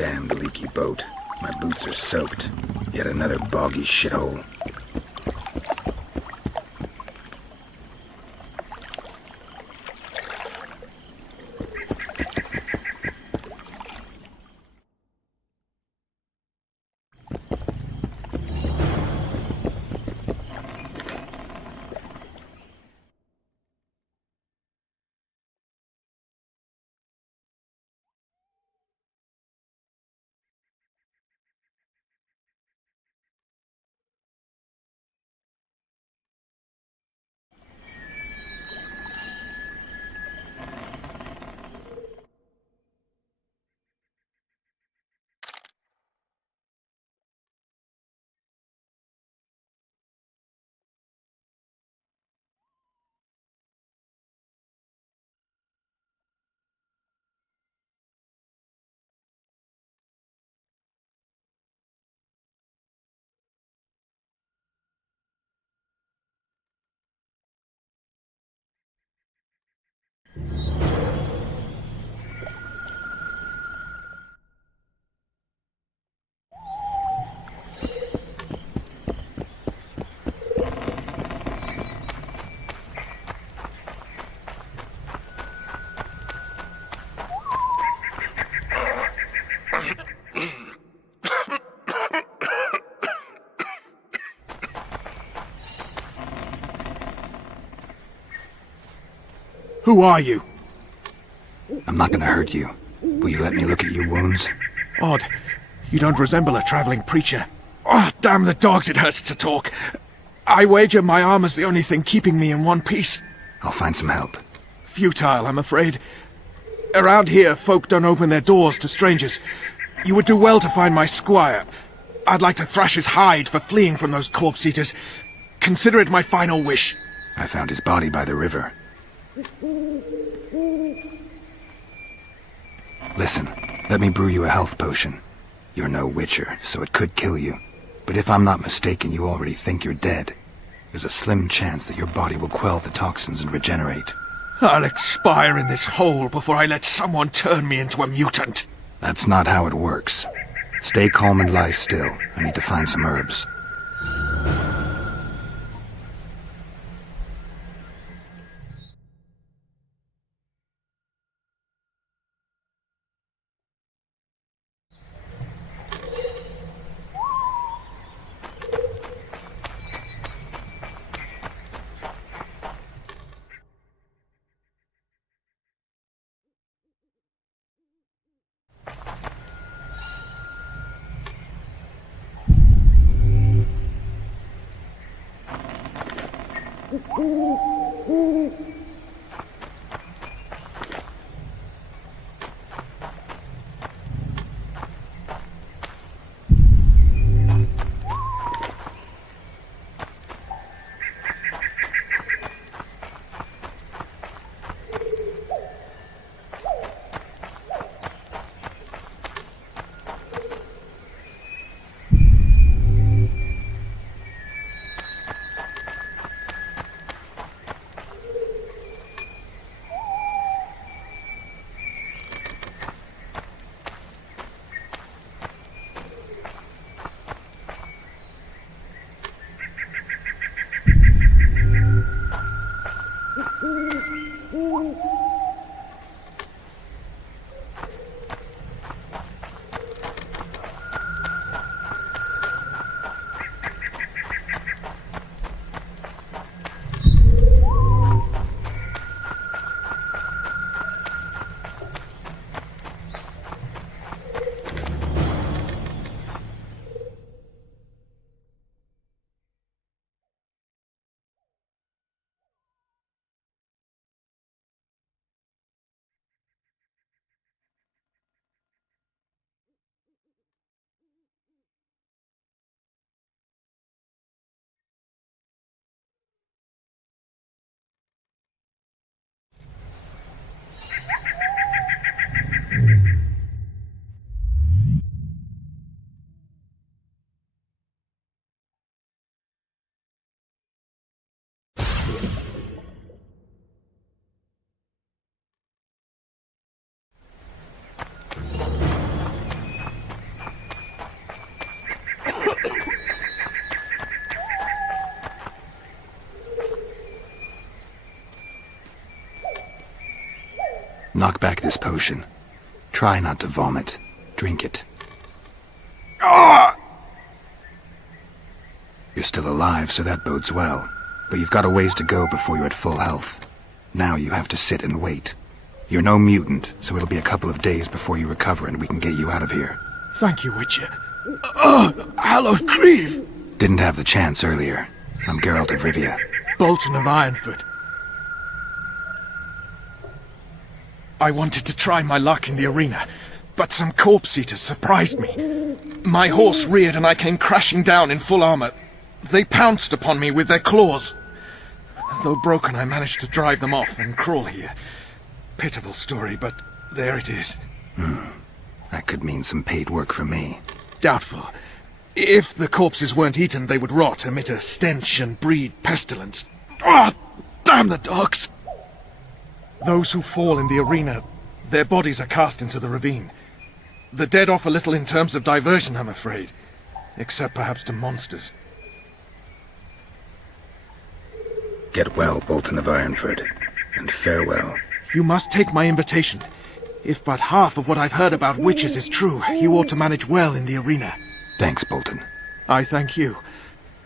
Damn the leaky boat. My boots are soaked. Yet another boggy shithole. Who are you? I'm not gonna hurt you. Will you let me look at your wounds? Odd. You don't resemble a traveling preacher. Oh, damn the dogs, it hurts to talk. I wager my armor's the only thing keeping me in one piece. I'll find some help. Futile, I'm afraid. Around here, folk don't open their doors to strangers. You would do well to find my squire. I'd like to thrash his hide for fleeing from those corpse-eaters. Consider it my final wish. I found his body by the river. Listen, let me brew you a health potion. You're no witcher, so it could kill you. But if I'm not mistaken, you already think you're dead. There's a slim chance that your body will quell the toxins and regenerate. I'll expire in this hole before I let someone turn me into a mutant. That's not how it works. Stay calm and lie still. I need to find some herbs. Knock back this potion. Try not to vomit. Drink it. Ah! You're still alive, so that bodes well. But you've got a ways to go before you're at full health. Now you have to sit and wait. You're no mutant, so it'll be a couple of days before you recover and we can get you out of here. Thank you, Witcher. Hallowed Grieve! Didn't have the chance earlier. I'm Geralt of Rivia. Bolton of Ironford. I wanted to try my luck in the arena, but some corpse-eaters surprised me. My horse reared and I came crashing down in full armor. They pounced upon me with their claws. Though broken, I managed to drive them off and crawl here. Pitiful story, but there it is. That could mean some paid work for me. Doubtful. If the corpses weren't eaten, they would rot, emit a stench, and breed pestilence. Ah, damn the dogs! Those who fall in the arena, their bodies are cast into the ravine. The dead offer little in terms of diversion, I'm afraid. Except perhaps to monsters. Get well, Bolton of Ironford, and farewell. You must take my invitation. If but half of what I've heard about witches is true, you ought to manage well in the arena. Thanks, Bolton. I thank you.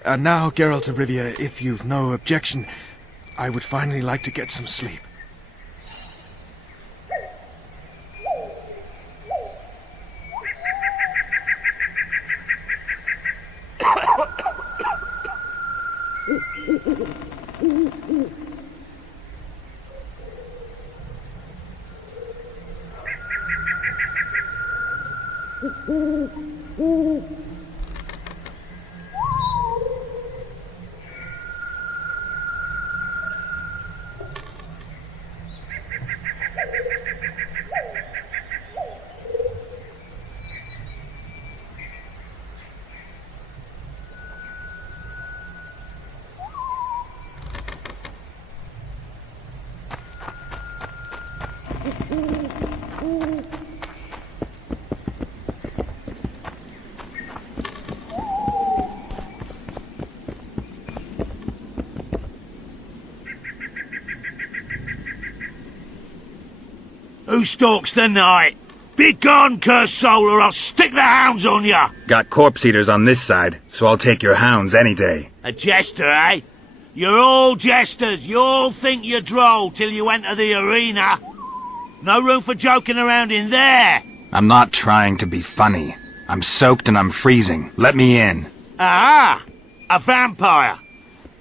And now, Geralt of Rivia, if you've no objection, I would finally like to get some sleep. Who stalks the night? Be gone, cursed soul, or I'll stick the hounds on ya! Got corpse eaters on this side, so I'll take your hounds any day. A jester, eh? You're all jesters. You all think you're droll till you enter the arena. No room for joking around in there. I'm not trying to be funny. I'm soaked and I'm freezing. Let me in. Ah, a vampire.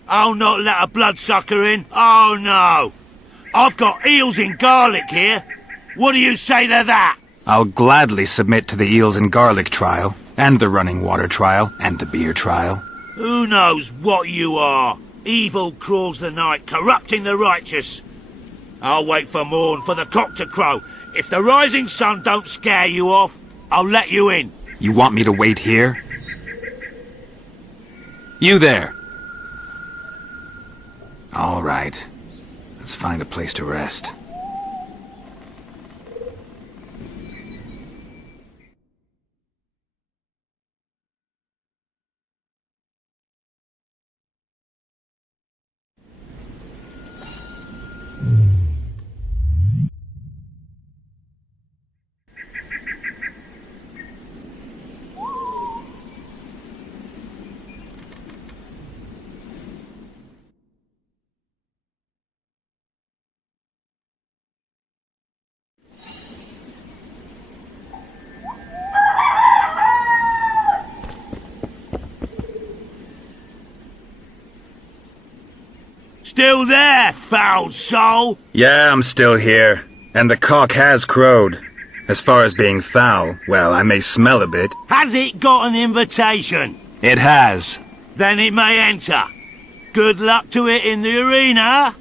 I'll not let a bloodsucker in. Oh, no. I've got eels in garlic here. What do you say to that? I'll gladly submit to the eels and garlic trial, and the running water trial, and the beer trial. Who knows what you are? Evil crawls the night, corrupting the righteous. I'll wait for morn, for the cock to crow. If the rising sun don't scare you off, I'll let you in. You want me to wait here? You there! All right. Let's find a place to rest. Still there, foul soul? Yeah, I'm still here. And the cock has crowed. As far as being foul, well, I may smell a bit. Has it got an invitation? It has. Then it may enter. Good luck to it in the arena.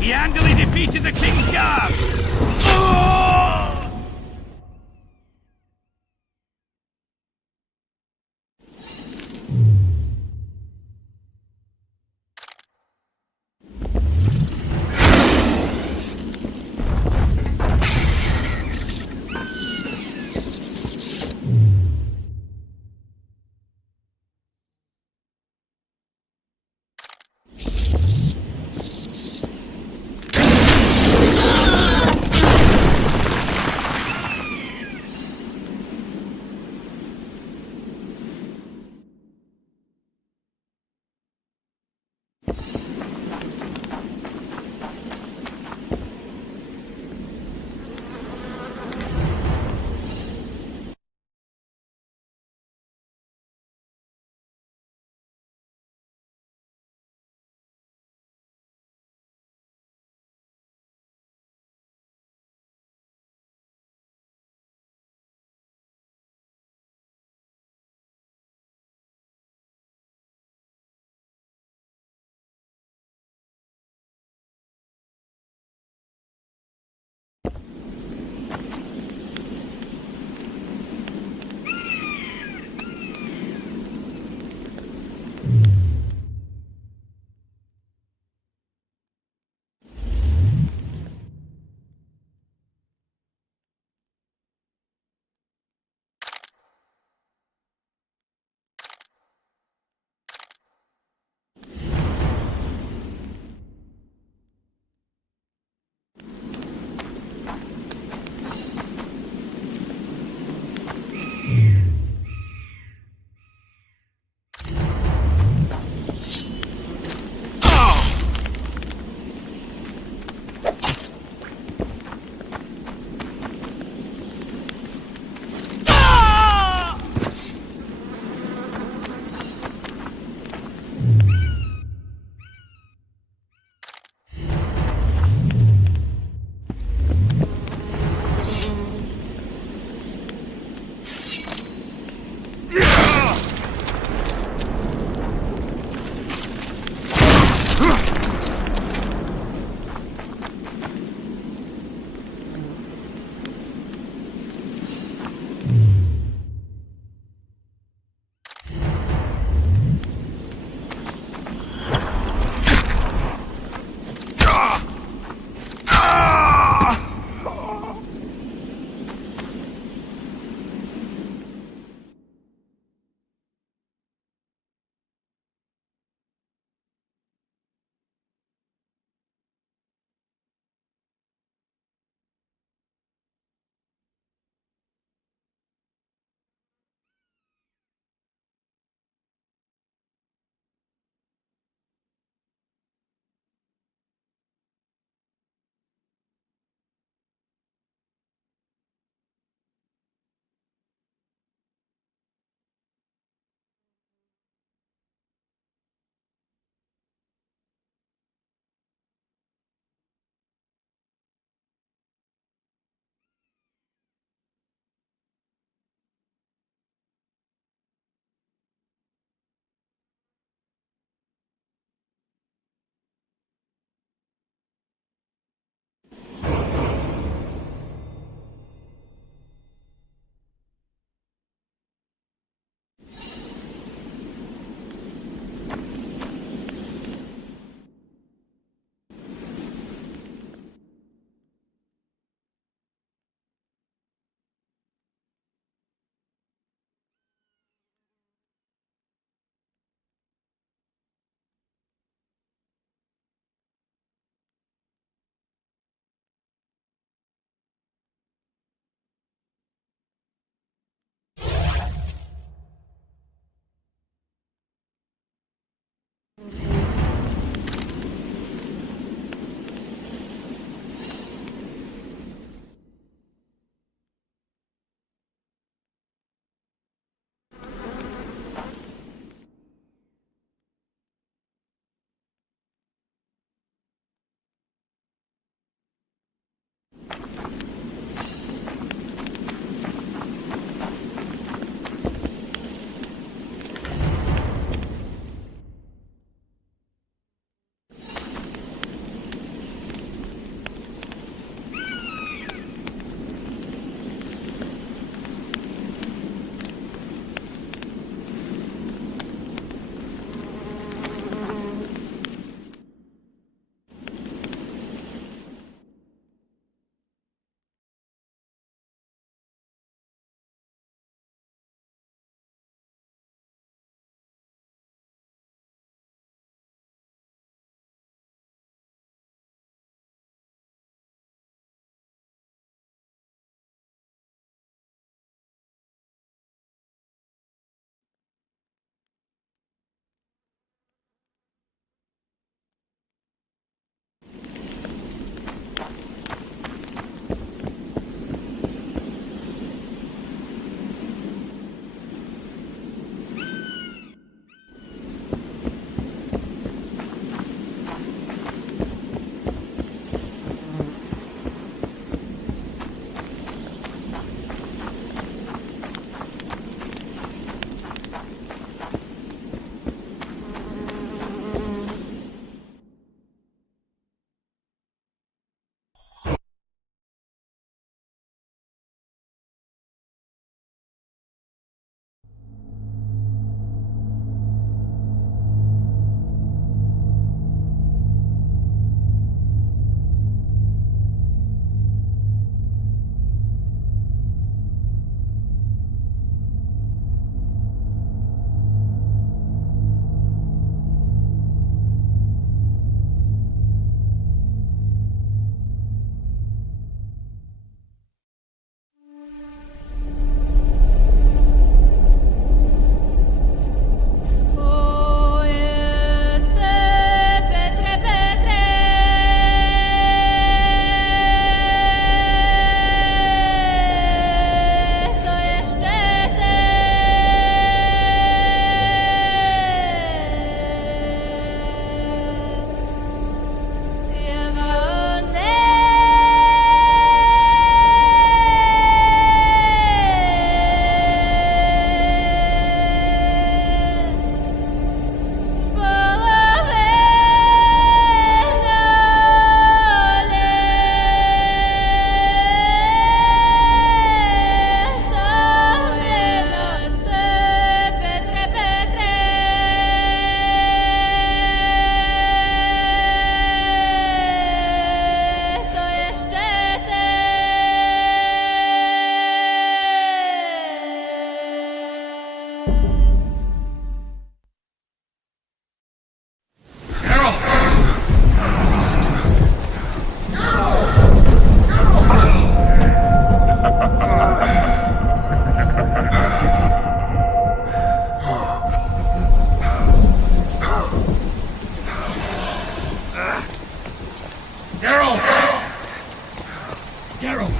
He handily defeated the King's Guard! Geralt! Geralt!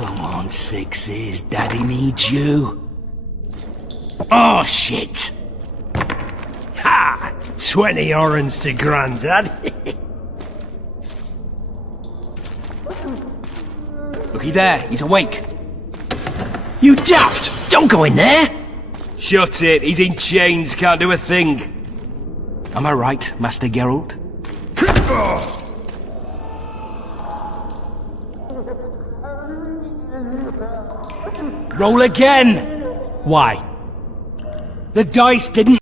Come on, Sixes. Daddy needs you. Oh, shit. Ha! 20 orange to Grandad. Looky there, he's awake. You daft! Don't go in there! Shut it, he's in chains, can't do a thing. Am I right, Master Geralt? Roll again! Why? The dice didn't...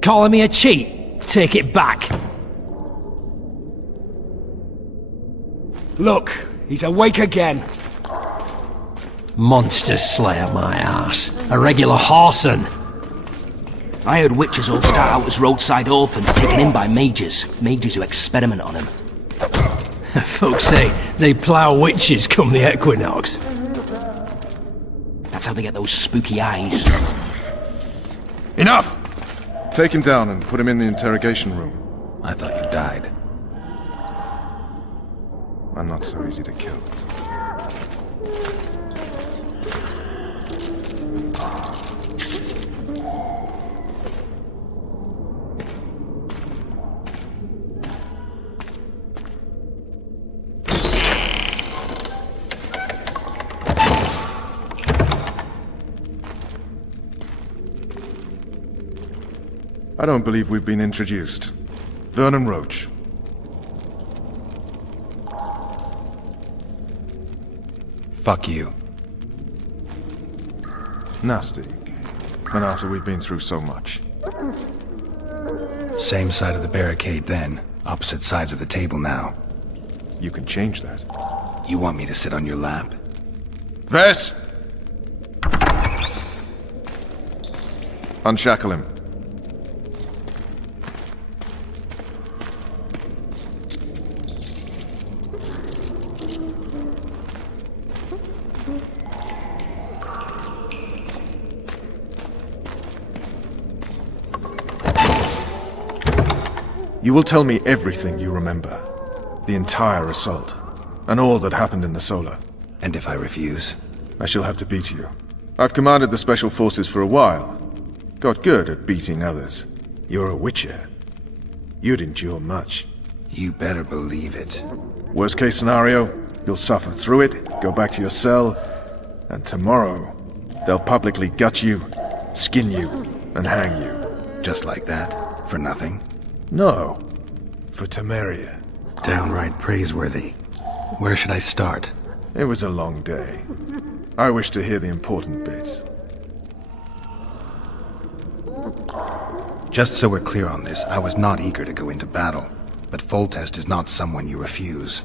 Calling me a cheat? Take it back. Look, he's awake again. Monster Slayer, my ass. A regular whoreson. I heard witches all start out as roadside orphans taken in by mages. Mages who experiment on them. Folks say they plough witches come the equinox. That's how they get those spooky eyes. Enough! Take him down and put him in the interrogation room. I thought you died. I'm not so easy to kill. I don't believe we've been introduced. Vernon Roach. Fuck you. Nasty. And after we've been through so much. Same side of the barricade then. Opposite sides of the table now. You can change that. You want me to sit on your lap? Vess! Unshackle him. You will tell me everything you remember. The entire assault. And all that happened in the Solar. And if I refuse? I shall have to beat you. I've commanded the Special Forces for a while. Got good at beating others. You're a Witcher. You'd endure much. You better believe it. Worst case scenario, you'll suffer through it, go back to your cell, and tomorrow, they'll publicly gut you, skin you, and hang you. Just like that? For nothing? No. For Temeria. Downright praiseworthy. Where should I start? It was a long day. I wish to hear the important bits. Just so we're clear on this, I was not eager to go into battle, but Foltest is not someone you refuse.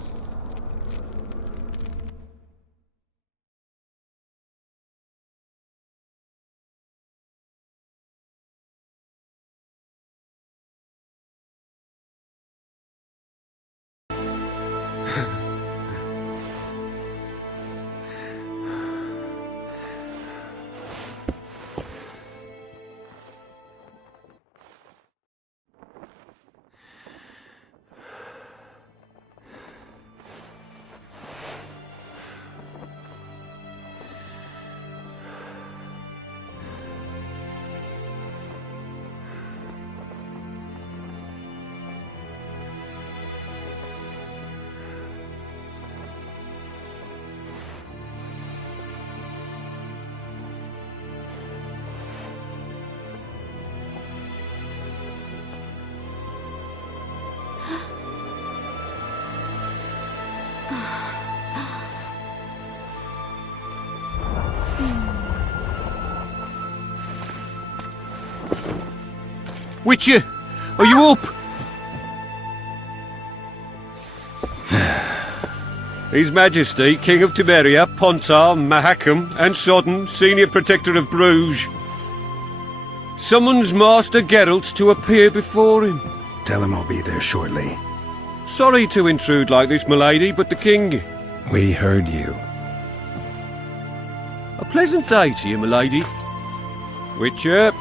Witcher, are you up? His Majesty, King of Temeria, Pontar, Mahakam, and Sodden, Senior Protector of Bruges, summons Master Geralt to appear before him. Tell him I'll be there shortly. Sorry to intrude like this, milady, but the King... We heard you. A pleasant day to you, milady. Witcher.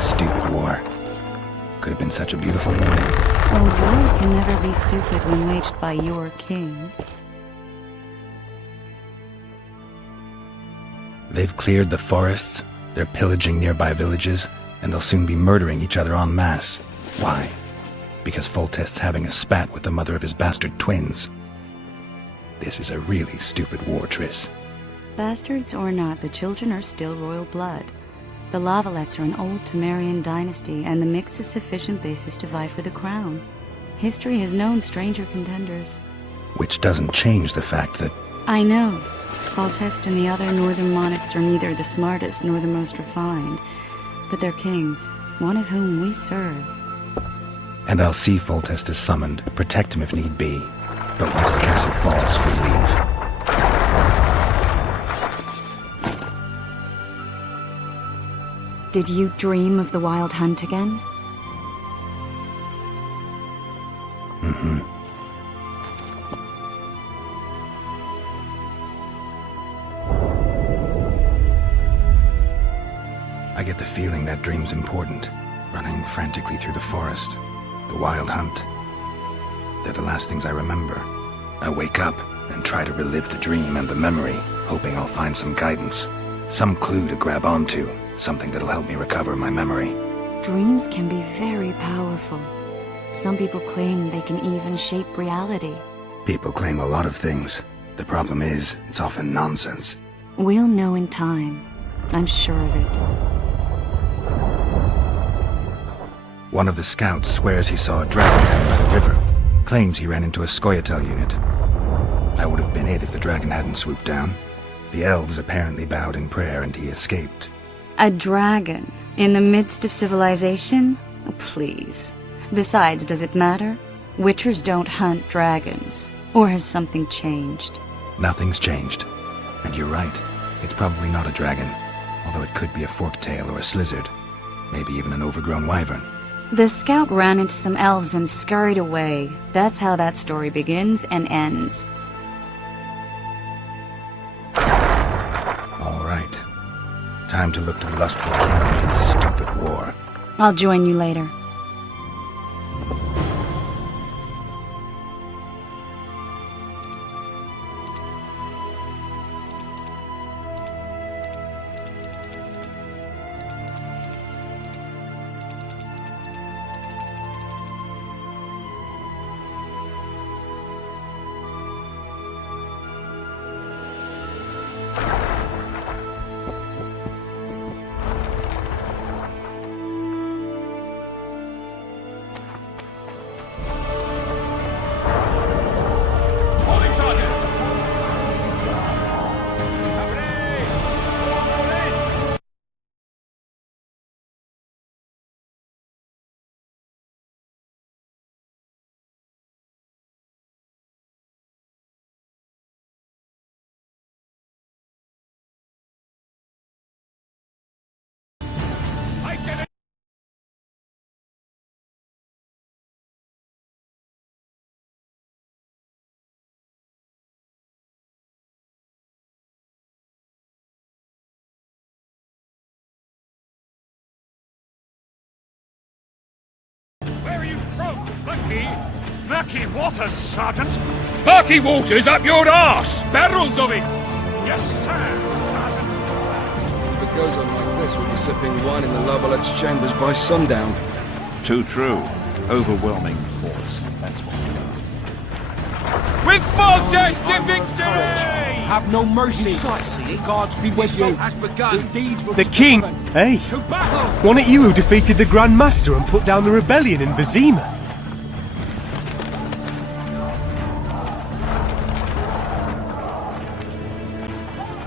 Stupid war. Could have been such a beautiful morning. A war can never be stupid when waged by your king. They've cleared the forests, they're pillaging nearby villages, and they'll soon be murdering each other en masse. Why? Because Foltest's having a spat with the mother of his bastard twins. This is a really stupid war, Triss. Bastards or not, the children are still royal blood. The Lavalettes are an old Temerian dynasty, and the mix is sufficient basis to vie for the crown. History has known stranger contenders. Which doesn't change the fact that... I know. Foltest and the other northern monarchs are neither the smartest nor the most refined, but they're kings, one of whom we serve. And I'll see Foltest is summoned, protect him if need be. But once the castle falls, we leave. Did you dream of the Wild Hunt again? Mm-hmm. I get the feeling that dream's important. Running frantically through the forest. The Wild Hunt. They're the last things I remember. I wake up and try to relive the dream and the memory, hoping I'll find some guidance. Some clue to grab onto. Something that'll help me recover my memory. Dreams can be very powerful. Some people claim they can even shape reality. People claim a lot of things. The problem is, it's often nonsense. We'll know in time. I'm sure of it. One of the scouts swears he saw a dragon down by the river. Claims he ran into a Scoia'tael unit. That would have been it if the dragon hadn't swooped down. The elves apparently bowed in prayer and he escaped. A dragon? In the midst of civilization? Oh, please. Besides, does it matter? Witchers don't hunt dragons. Or has something changed? Nothing's changed. And you're right. It's probably not a dragon. Although it could be a forktail or a slizzard. Maybe even an overgrown wyvern. The scout ran into some elves and scurried away. That's how that story begins and ends. All right. Time to look to the lustful king and his stupid war. I'll join you later. Where are you from, Murky? Murky Waters, Sergeant. Murky Waters up your arse! Barrels of it! Yes, sir, Sergeant. If it goes on like this, we'll be sipping wine in the Lavalettes' chambers by sundown. Too true. Overwhelming force. That's what we are. With Foltest to victory! Have no mercy. Gods be with you. Has begun. The king. Hey, To battle! wasn't it you who defeated the Grand Master and put down the rebellion in Vizima?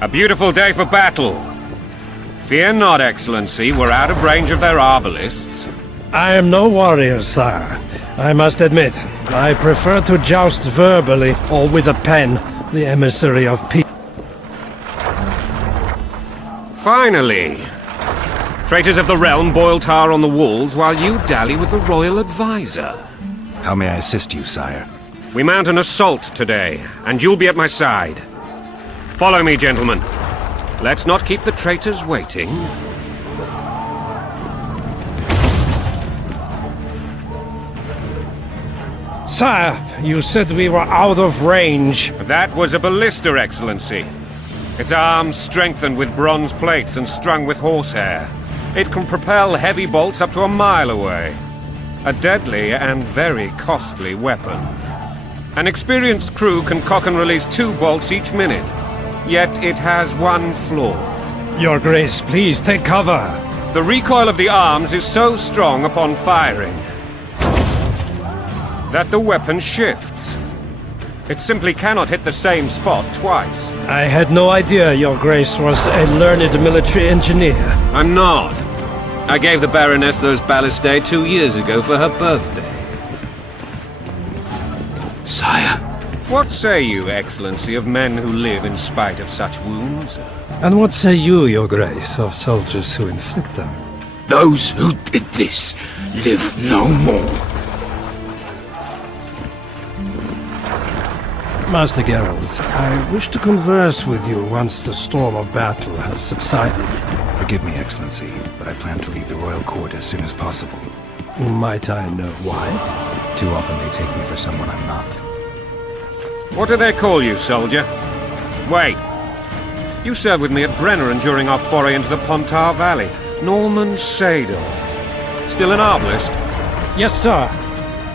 A beautiful day for battle. Fear not, Excellency, we're out of range of their arbalists. I am no warrior, sire. I must admit, I prefer to joust verbally or with a pen, the emissary of peace. Finally! Traitors of the realm boil tar on the walls while you dally with the royal advisor. How may I assist you, sire? We mount an assault today, and you'll be at my side. Follow me, gentlemen. Let's not keep the traitors waiting. Sire, you said we were out of range. That was a ballista, Excellency. Its arms strengthened with bronze plates and strung with horsehair. It can propel heavy bolts up to a mile away. A deadly and very costly weapon. An experienced crew can cock and release 2 bolts each minute. Yet it has one flaw. Your Grace, please take cover. The recoil of the arms is so strong upon firing that the weapon shifts. It simply cannot hit the same spot twice. I had no idea Your Grace was a learned military engineer. I'm not. I gave the Baroness those ballistae 2 years ago for her birthday. Sire. What say you, Excellency, of men who live in spite of such wounds? And what say you, Your Grace, of soldiers who inflict them? Those who did this live no more. Master Geralt, I wish to converse with you once the storm of battle has subsided. Forgive me, Excellency, but I plan to leave the royal court as soon as possible. Might I know why? Too often they take me for someone I'm not. What do they call you, soldier? Wait. You served with me at Brenneran during our foray into the Pontar Valley. Norman Sador. Still an arbalist? Yes, sir.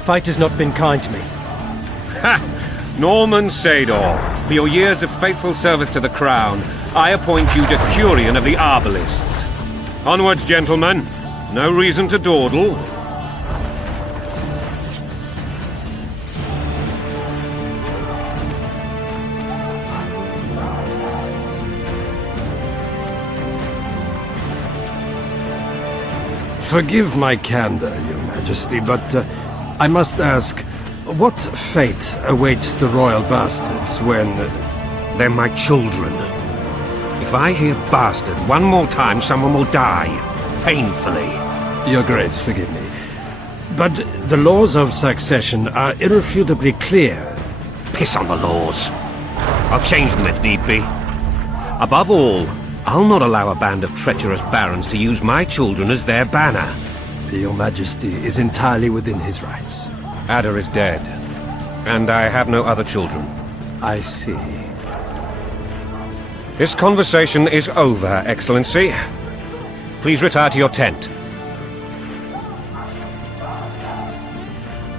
Fight has not been kind to me. Ha! Norman Sador, for your years of faithful service to the Crown, I appoint you Decurion of the Arbalists. Onwards, gentlemen. No reason to dawdle. Forgive my candor, Your Majesty, but I must ask, what fate awaits the royal bastards when... They're my children. If I hear bastard one more time, someone will die. Painfully. Your Grace, forgive me. But the laws of succession are irrefutably clear. Piss on the laws. I'll change them if need be. Above all, I'll not allow a band of treacherous barons to use my children as their banner. Your Majesty is entirely within his rights. Ada is dead, and I have no other children. I see. This conversation is over, Excellency. Please retire to your tent.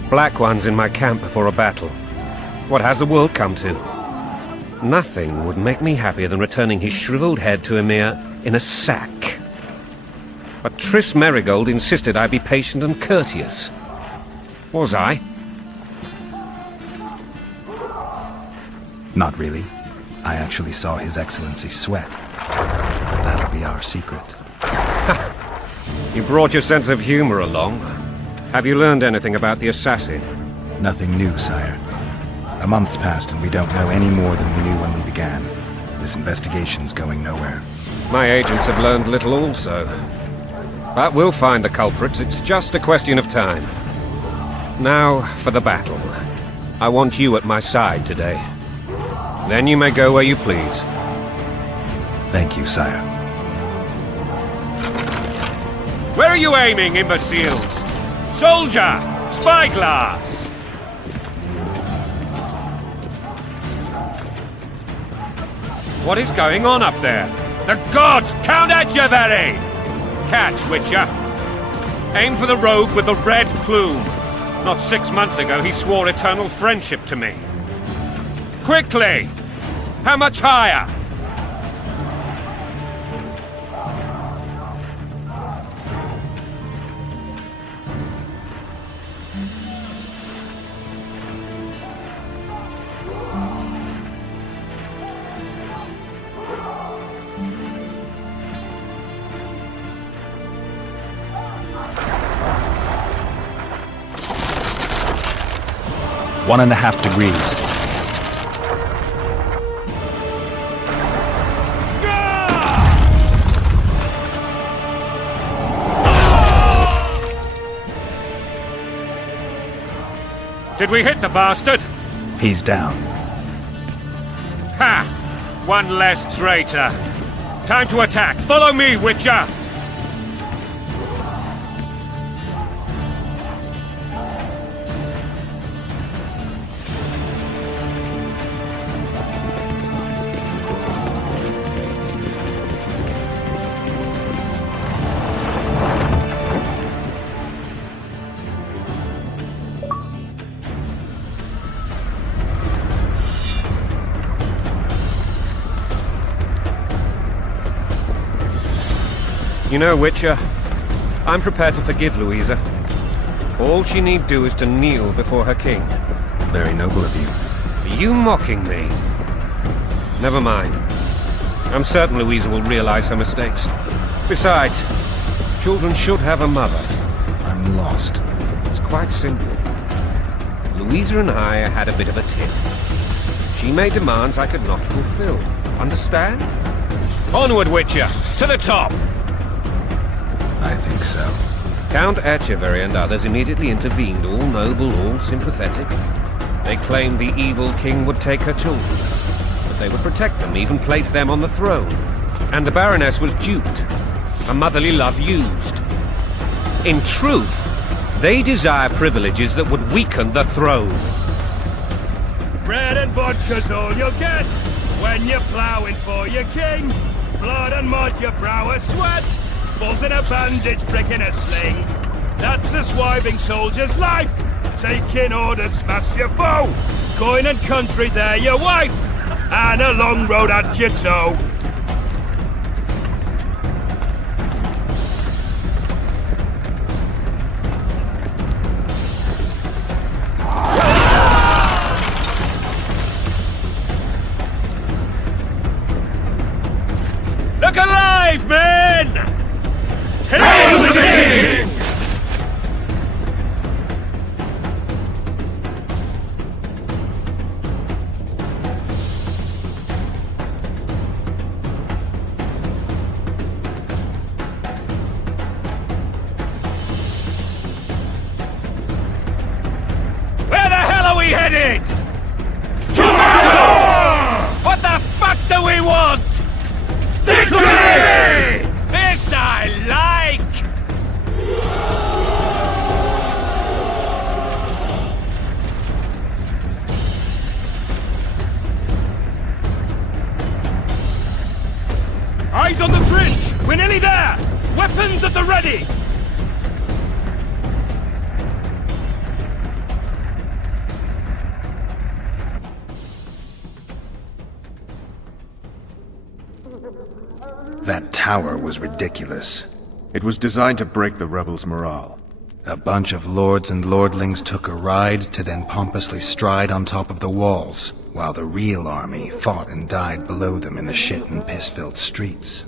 Black One's in my camp before a battle. What has the world come to? Nothing would make me happier than returning his shriveled head to Emir in a sack. But Triss Merigold insisted I be patient and courteous. Was I? Not really. I actually saw His Excellency sweat. But that'll be our secret. You brought your sense of humor along. Have you learned anything about the assassin? Nothing new, sire. A month's passed and we don't know any more than we knew when we began. This investigation's going nowhere. My agents have learned little also. But we'll find the culprits. It's just a question of time. Now for the battle. I want you at my side today. Then you may go where you please. Thank you, sire. Where are you aiming, imbeciles? Soldier! Spyglass! What is going on up there? The gods! Count Etcheverry! Catch, Witcher! Aim for the rogue with the red plume. Not 6 months ago he swore eternal friendship to me. Quickly! How much higher? 1.5 degrees. Did we hit the bastard? He's down. Ha! One less traitor. Time to attack. Follow me, Witcher! You know, Witcher, I'm prepared to forgive Louisa. All she need do is to kneel before her king. Very noble of you. Are you mocking me? Never mind. I'm certain Louisa will realize her mistakes. Besides, children should have a mother. I'm lost. It's quite simple. Louisa and I had a bit of a tiff. She made demands I could not fulfill. Understand? Onward, Witcher! To the top! I think so. Count Etchevery and others immediately intervened, all noble, all sympathetic. They claimed the evil king would take her children, but they would protect them, even place them on the throne. And the Baroness was duped, a motherly love used. In truth, they desire privileges that would weaken the throne. Bread and vodka's all you'll get when you're ploughing for your king. Blood and mud, your brow a sweat. Balls in a bandage, brick in a sling. That's a swiving soldier's life. Taking orders, smash your foe. Coin and country, they're your wife. And a long road at your toe. Look alive, men! Hail the king! Where the hell are we headed? What the fuck do we want? Victory! This I like! Eyes on the bridge! We're nearly there! Weapons at the ready! That tower was ridiculous. It was designed to break the rebels' morale. A bunch of lords and lordlings took a ride to then pompously stride on top of the walls, while the real army fought and died below them in the shit and piss-filled streets.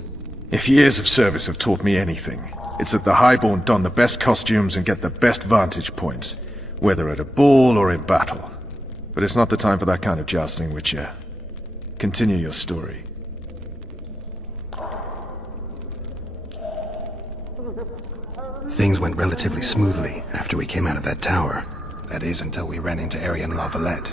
If years of service have taught me anything, it's that the Highborn don the best costumes and get the best vantage points, whether at a ball or in battle. But it's not the time for that kind of jousting, Witcher. Continue your story. Things went relatively smoothly after we came out of that tower. That is, until we ran into Arian La Valette.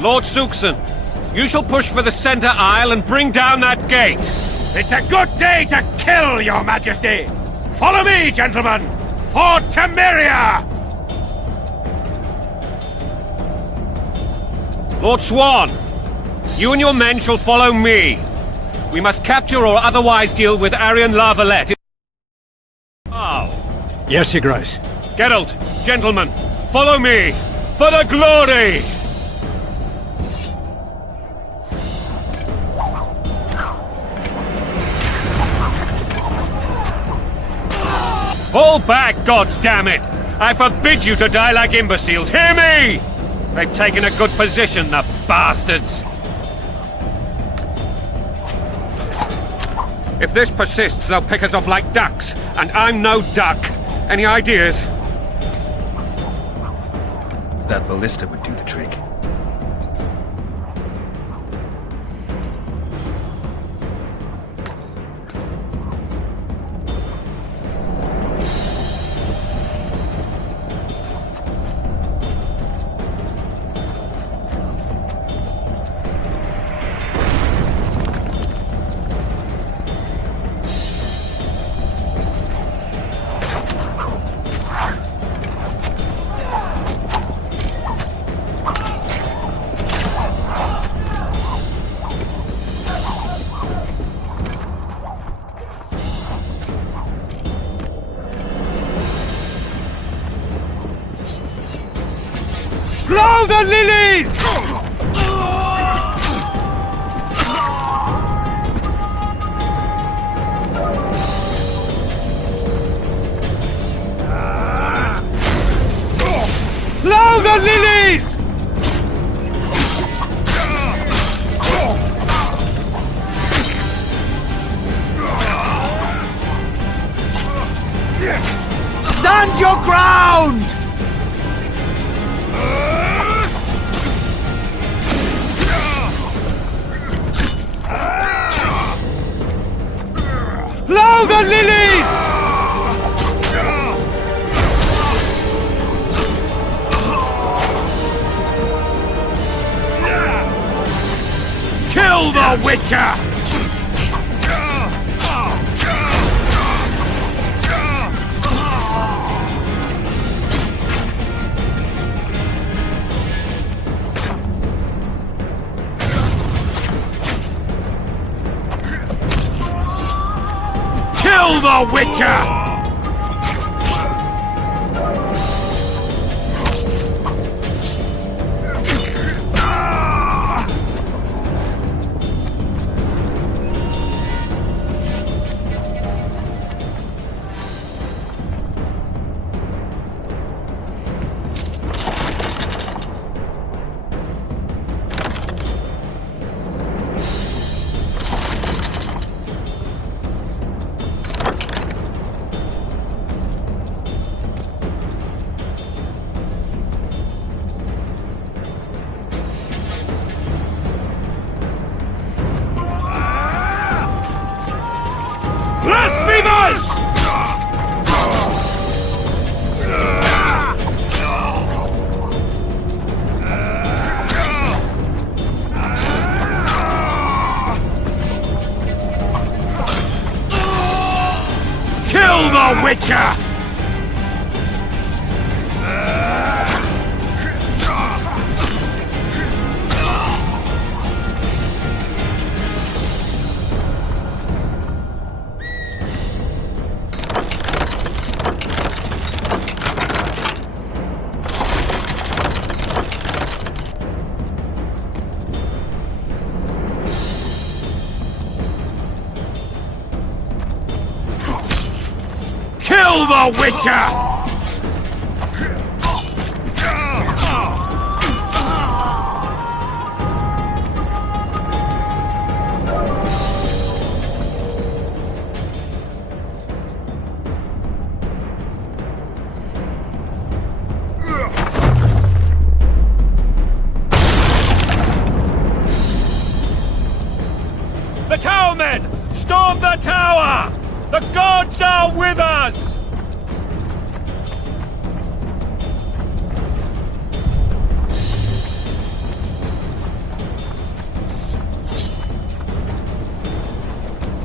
Lord Suxon, you shall push for the center aisle and bring down that gate. It's a good day to kill, your majesty! Follow me, gentlemen! For Temeria! Lord Swan, you and your men shall follow me. We must capture or otherwise deal with Arian La Valette. Oh. Yes, Your Grace. Geralt, gentlemen, follow me! For the glory! Fall back, goddammit! I forbid you to die like imbeciles, hear me! They've taken a good position, the bastards! If this persists, they'll pick us off like ducks, and I'm no duck. Any ideas? That ballista would do the trick. Blow the lilies! Blow the lilies! Stand your ground! Blow the lilies! Kill the Witcher! Kill the Witcher! Blasphemous! Kill the Witcher! Kill the Witcher! The tower men! Storm Storm the tower! The gods are with us!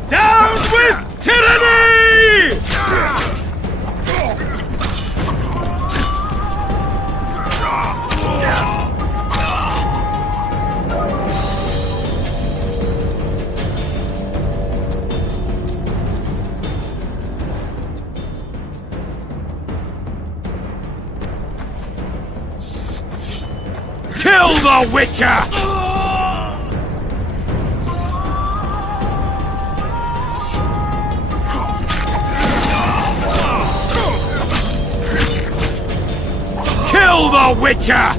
Down with tyranny! Kill the Witcher! Kill the Witcher!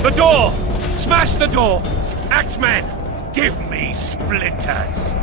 The door! Smash the door! Axemen, give me splinters!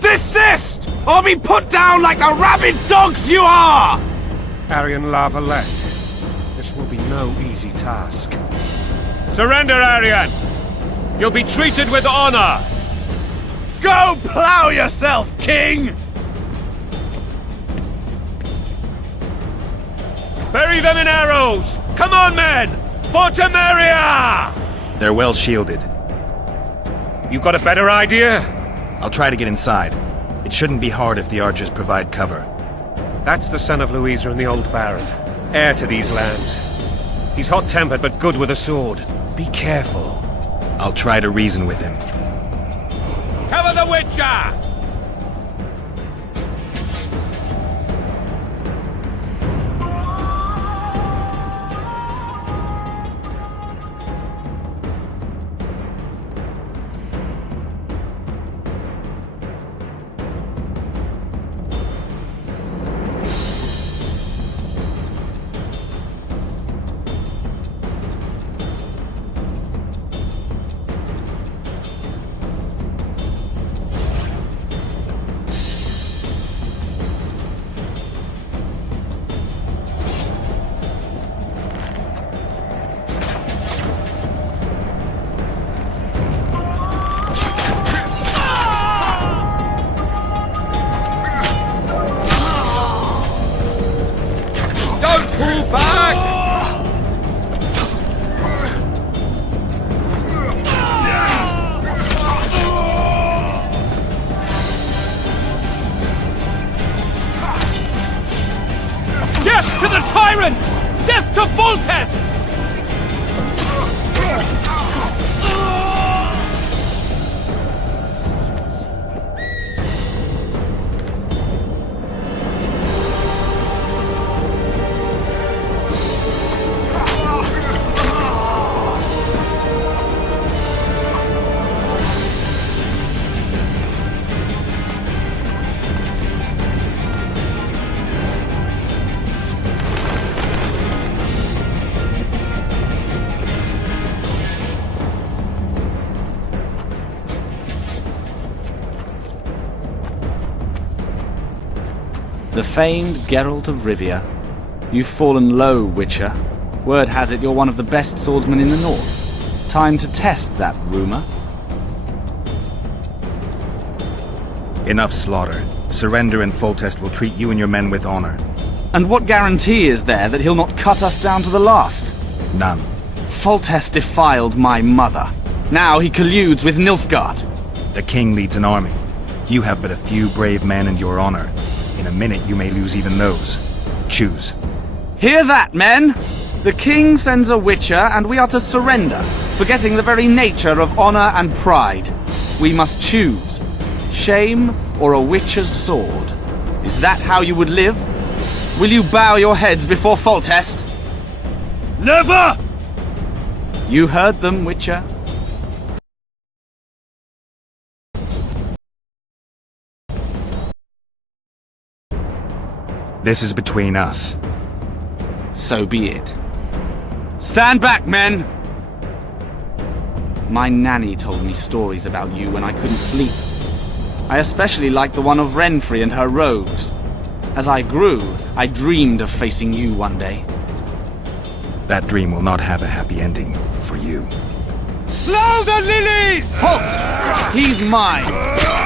Desist! Or be put down like the rabid dogs you are! Arian Lavalette, this will be no easy task. Surrender, Arian! You'll be treated with honor! Go plow yourself, King! Bury them in arrows! Come on, men! For Temeria! They're well shielded. You got a better idea? I'll try to get inside. It shouldn't be hard if the archers provide cover. That's the son of Louisa and the old Baron, heir to these lands. He's hot-tempered but good with a sword. Be careful. I'll try to reason with him. Cover the Witcher! to the tyrant! Death to Foltest! The famed Geralt of Rivia. You've fallen low, Witcher. Word has it you're one of the best swordsmen in the north. Time to test that rumor. Enough slaughter. Surrender and Foltest will treat you and your men with honor. And what guarantee is there that he'll not cut us down to the last? None. Foltest defiled my mother. Now he colludes with Nilfgaard. The king leads an army. You have but a few brave men and your honor. In a minute you may lose even those. Choose. Hear that, men! The king sends a witcher, and we are to surrender, forgetting the very nature of honor and pride. We must choose. Shame or a witcher's sword. Is that how you would live? Will you bow your heads before Foltest? Never! You heard them, Witcher. This is between us. So be it. Stand back, men! My nanny told me stories about you when I couldn't sleep. I especially liked the one of Renfri and her rogues. As I grew, I dreamed of facing you one day. That dream will not have a happy ending for you. Blow the lilies! Halt! He's mine!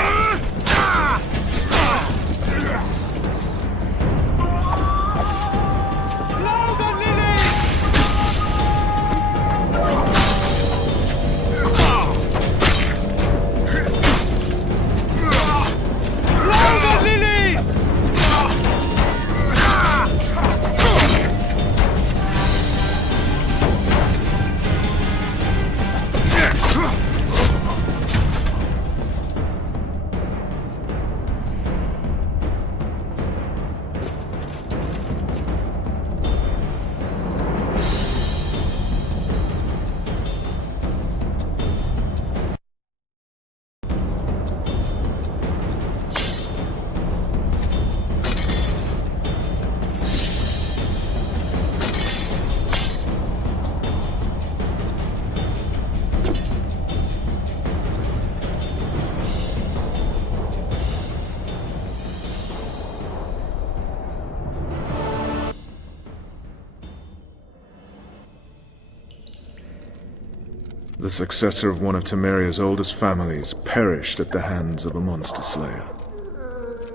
The successor of one of Temeria's oldest families perished at the hands of a monster slayer.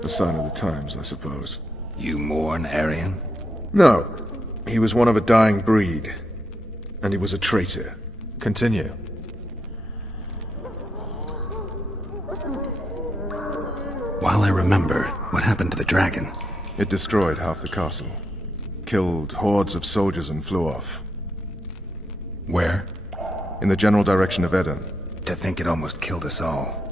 A sign of the times, I suppose. You mourn Arian? No. He was one of a dying breed. And he was a traitor. Continue. While I remember, what happened to the dragon? It destroyed half the castle. Killed hordes of soldiers and flew off. Where? In the general direction of Edern. To think it almost killed us all.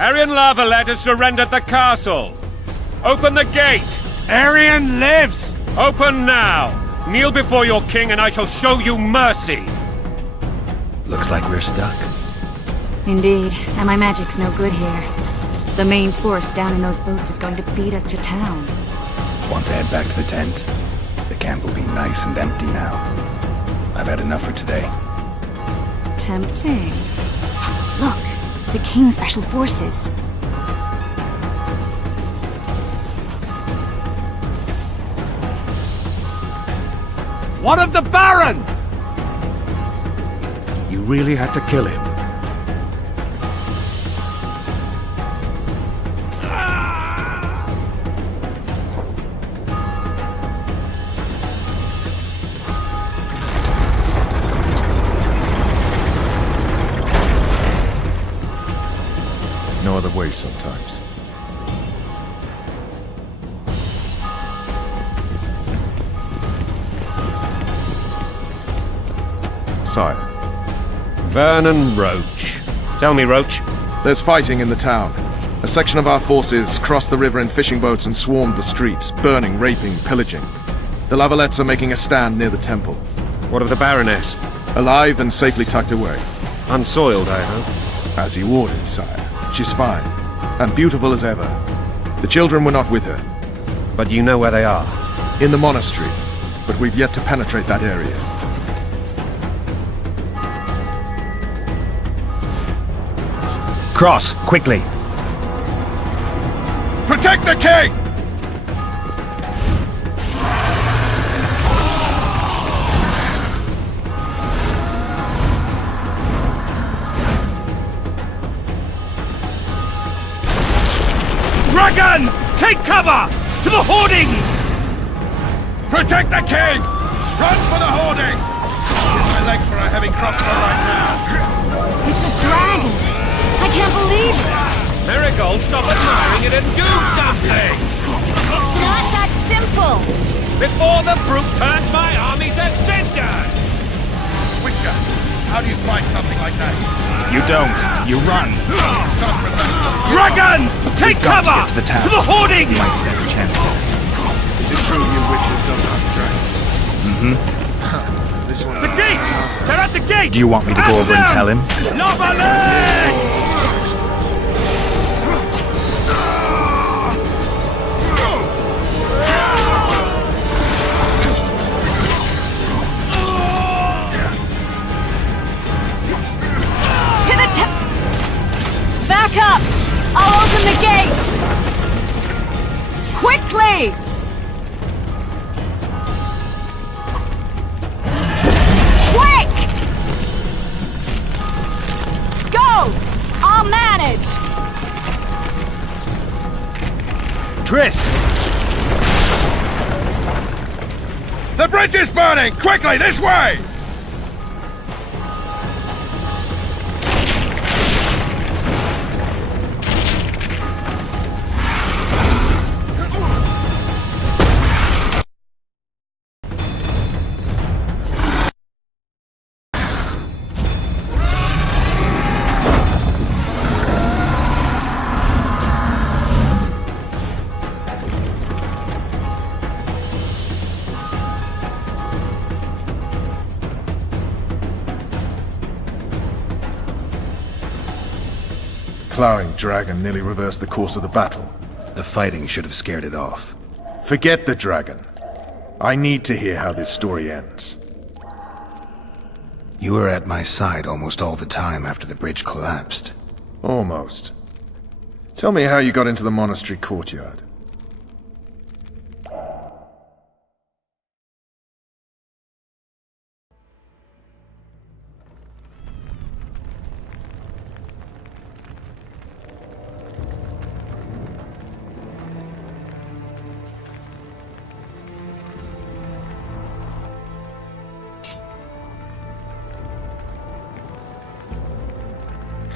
Arian Lavalette has surrendered the castle. Open the gate. Arian lives! Open now. Kneel before your king and I shall show you mercy. Looks like we're stuck. Indeed, and my magic's no good here. The main force down in those boats is going to beat us to town. Want to head back to the tent? The camp will be nice and empty now. I've had enough for today. Tempting. Look, the King's special forces. What of the Baron? You really had to kill him. that way sometimes. Sire. Vernon Roach. Tell me, Roach. There's fighting in the town. A section of our forces crossed the river in fishing boats and swarmed the streets, burning, raping, pillaging. The Lavalettes are making a stand near the temple. What of the Baroness? Alive and safely tucked away. Unsoiled, I hope. As you ordered, sire. She's fine. And beautiful as ever. The children were not with her. But you know where they are? In the monastery. But we've yet to penetrate that area. Cross, quickly. Protect the king! Dragon! Take cover! To the hoardings! Protect the king! Run for the hoarding! Get my legs for a heavy crossbow right now! It's a dragon! I can't believe it! Marigold, stop admiring it and do something! It's not that simple! Before the brute turns my army to cinders! Witcher, how do you fight something like that? You don't. You run. So professional. Dragon! Take got to cover! get to the town. the hoardings! You might stand a chance. Is it true you witches don't hunt dragons? Mm-hmm. This one's The gate! They're at the gate! Do you want me to go over and tell him? Lavalettes! Back up! I'll open the gate! Quickly! Quick! Go! I'll manage! Triss! The bridge is burning! Quickly, this way! Ploughing dragon nearly reversed the course of the battle. The fighting should have scared it off. Forget the dragon. I need to hear how this story ends. You were at my side almost all the time after the bridge collapsed. Almost. Tell me how you got into the monastery courtyard.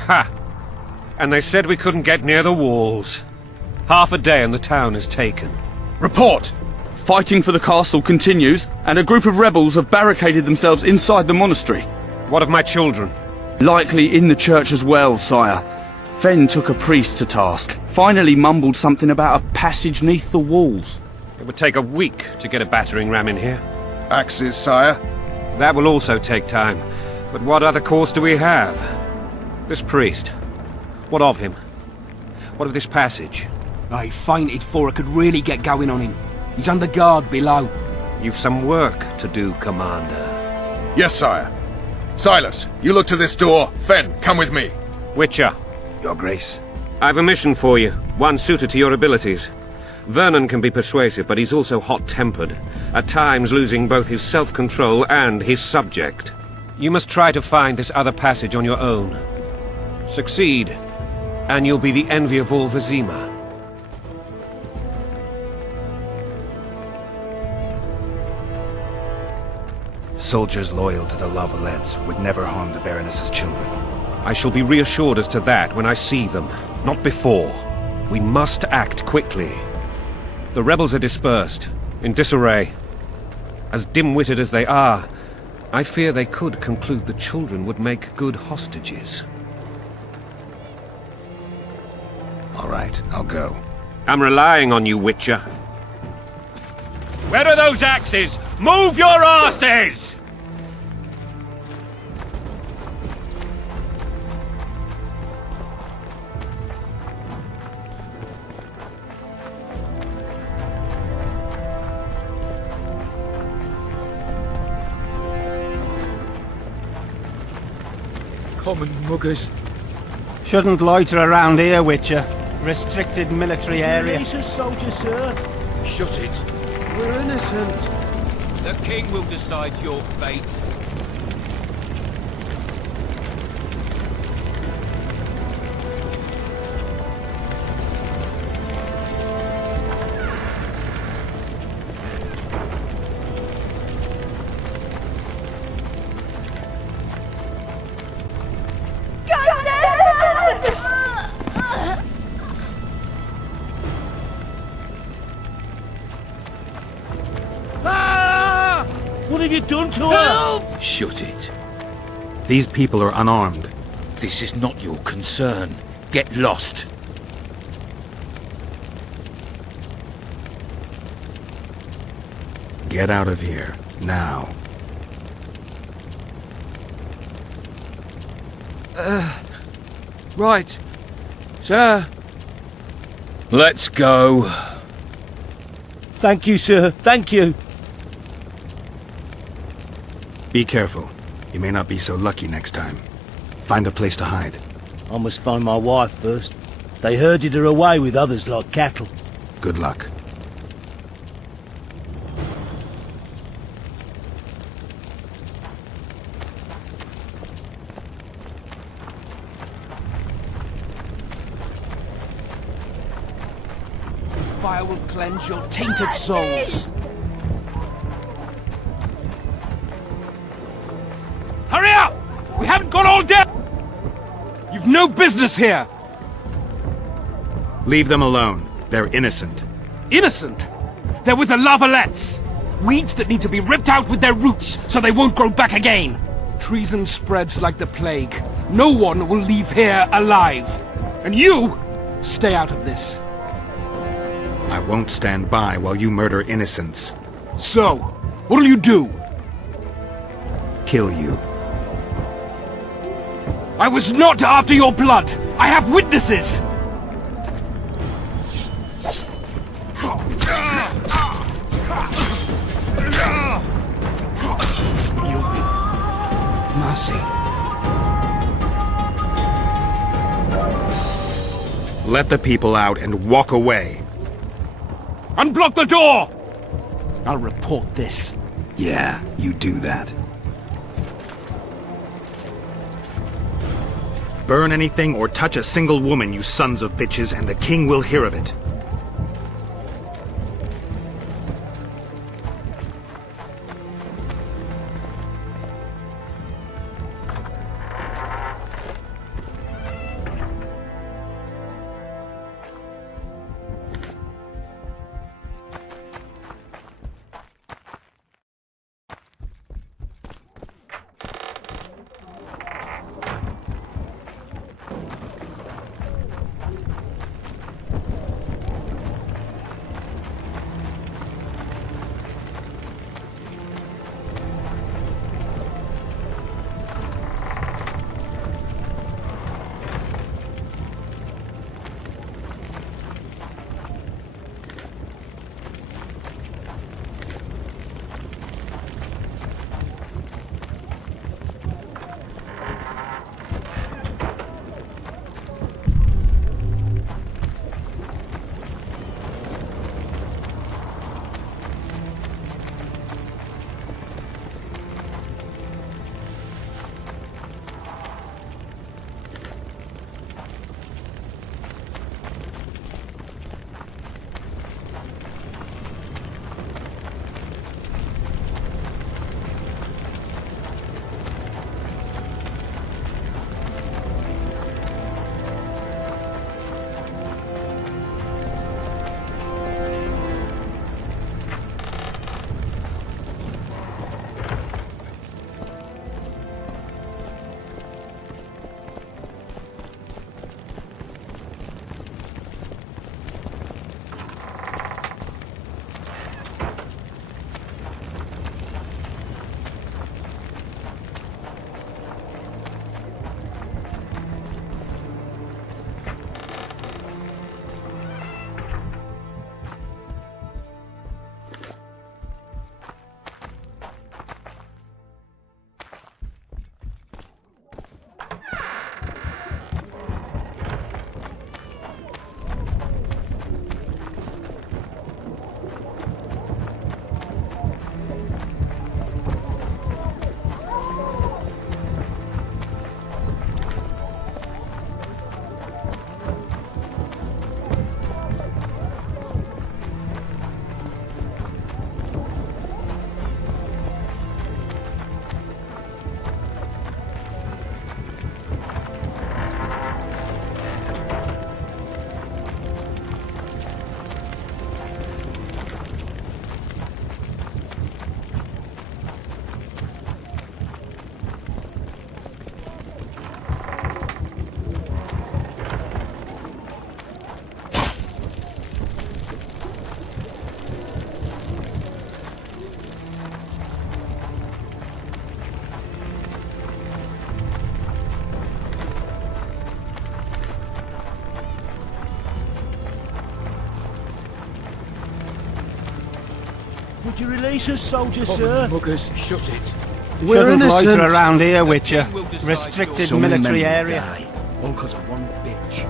Ha! And they said we couldn't get near the walls. Half a day and the town is taken. Report! Fighting for the castle continues, and a group of rebels have barricaded themselves inside the monastery. What of my children? Likely in the church as well, sire. Fen took a priest to task. Finally mumbled something about a passage neath the walls. It would take a week to get a battering ram in here. Axes, sire? That will also take time. But what other course do we have? This priest. What of him? What of this passage? I fainted before I could really get going on him. He's under guard below. You've some work to do, Commander. Yes, sire. Silas, you look to this door. Fen, come with me. Witcher. Your Grace. I've a mission for you, one suited to your abilities. Vernon can be persuasive, but he's also hot-tempered, at times losing both his self-control and his subject. You must try to find this other passage on your own. Succeed, and you'll be the envy of all Vizima. Soldiers loyal to the Lavalettes would never harm the Baroness's children. I shall be reassured as to that when I see them. Not before. We must act quickly. The rebels are dispersed, in disarray. As dim-witted as they are, I fear they could conclude the children would make good hostages. All right, I'll go. I'm relying on you, Witcher. Where are those axes? Move your asses! Common muggers. Shouldn't loiter around here, Witcher. Restricted military area. He's a soldier, sir. Shut it. We're innocent. The king will decide your fate. What have you done to her? Shut it. These people are unarmed. This is not your concern. Get lost. Get out of here, now. Right. Sir. Let's go. Thank you, sir. Thank you. Be careful. You may not be so lucky next time. Find a place to hide. I must find my wife first. They herded her away with others like cattle. Good luck. Fire will cleanse your tainted souls. Hurry up! We haven't got all day! You've no business here! Leave them alone. They're innocent. Innocent? They're with the Lavalettes! Weeds that need to be ripped out with their roots so they won't grow back again! Treason spreads like the plague. No one will leave here alive. And you, stay out of this. I won't stand by while you murder innocents. So, what'll you do? Kill you. I was not after your blood! I have witnesses! You win. Mercy. Let the people out and walk away. Unblock the door! I'll report this. Yeah, you do that. Burn anything or touch a single woman, you sons of bitches, and the king will hear of it. Would you release us, soldier, sir? Muggers, shut it. Shouldn't loiter around here, Witcher. Restricted So many military men will area. die. All because of one bitch.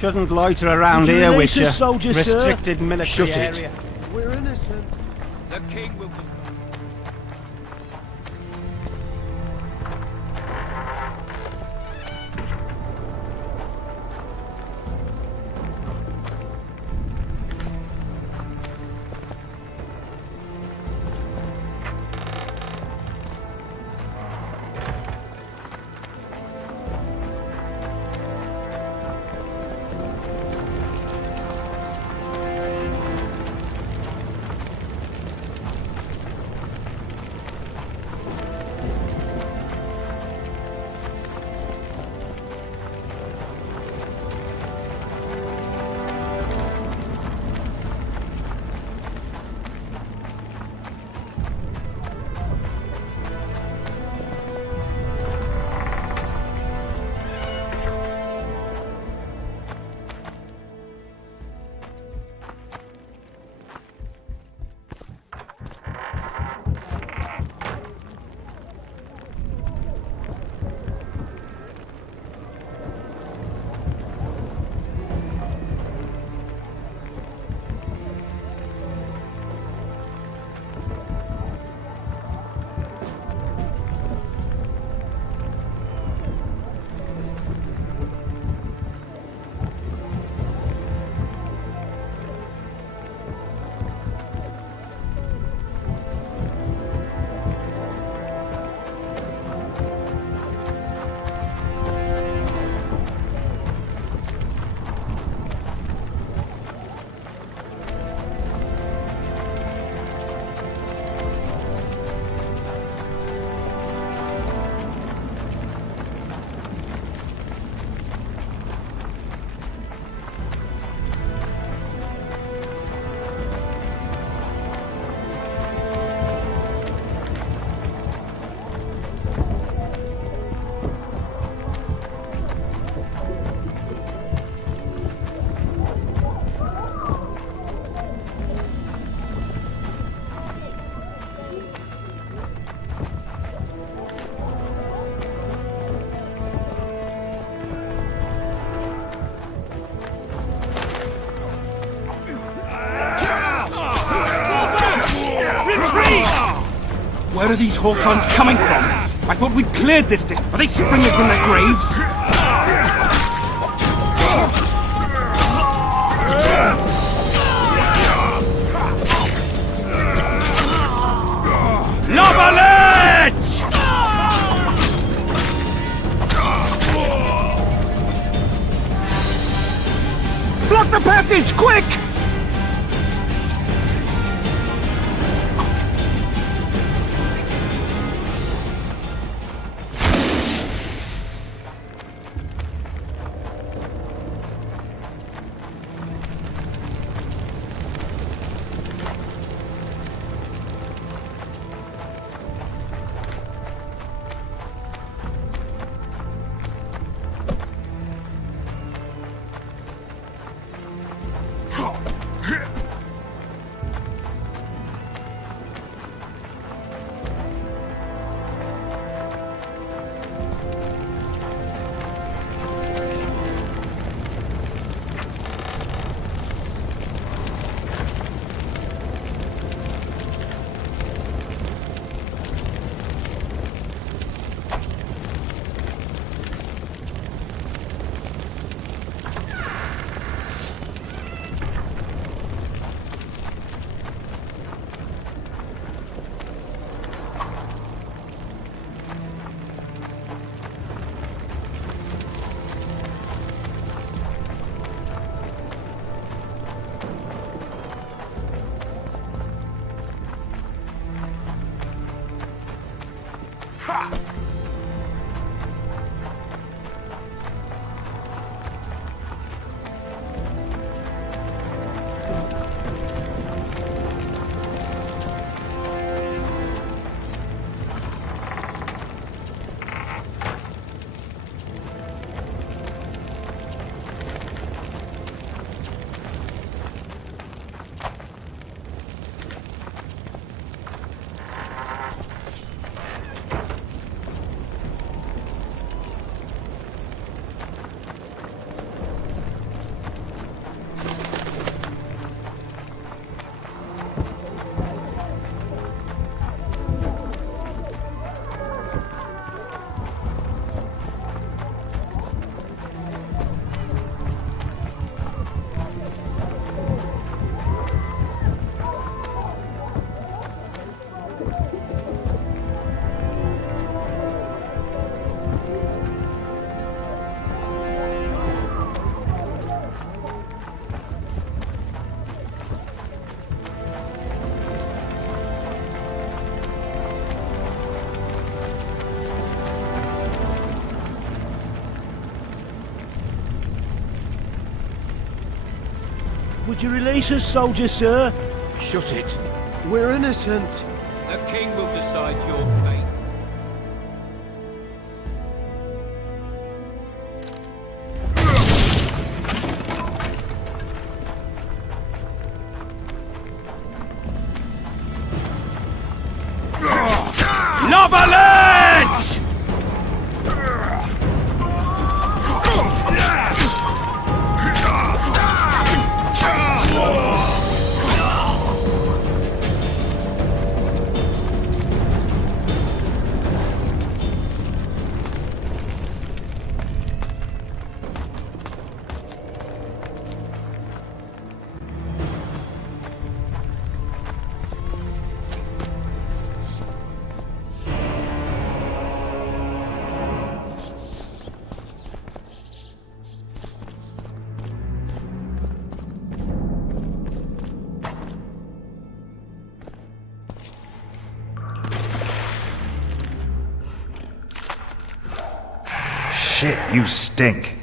Shouldn't loiter around Would you here, release Witcher. us, soldier, sir? Restricted military Shut it. area. We're innocent. The king will... Where are these Hawthorns coming from? I thought we'd cleared this Are they springing from their graves? Lava-Lich! Block the passage, quick! Would you release us, soldier, sir? Shut it. We're innocent. The king will decide your fate. Lava-Ledge! Shit, you stink.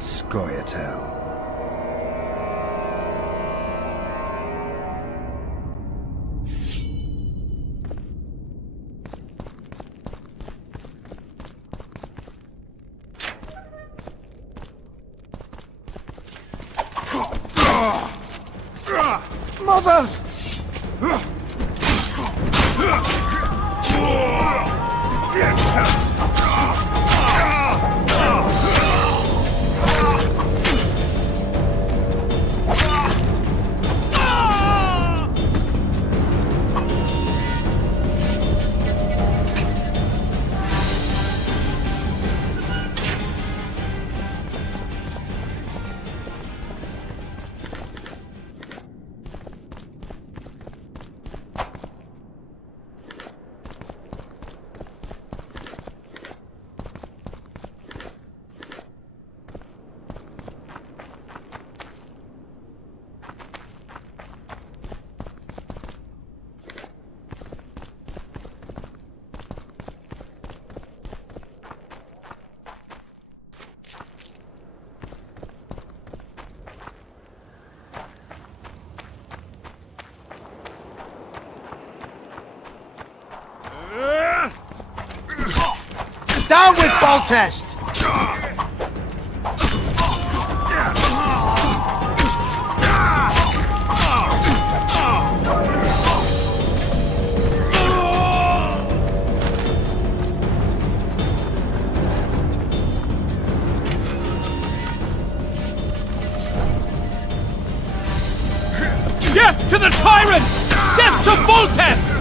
Scoia'tael. Mother! Down with Foltest! to the tyrant! Death to Voltest!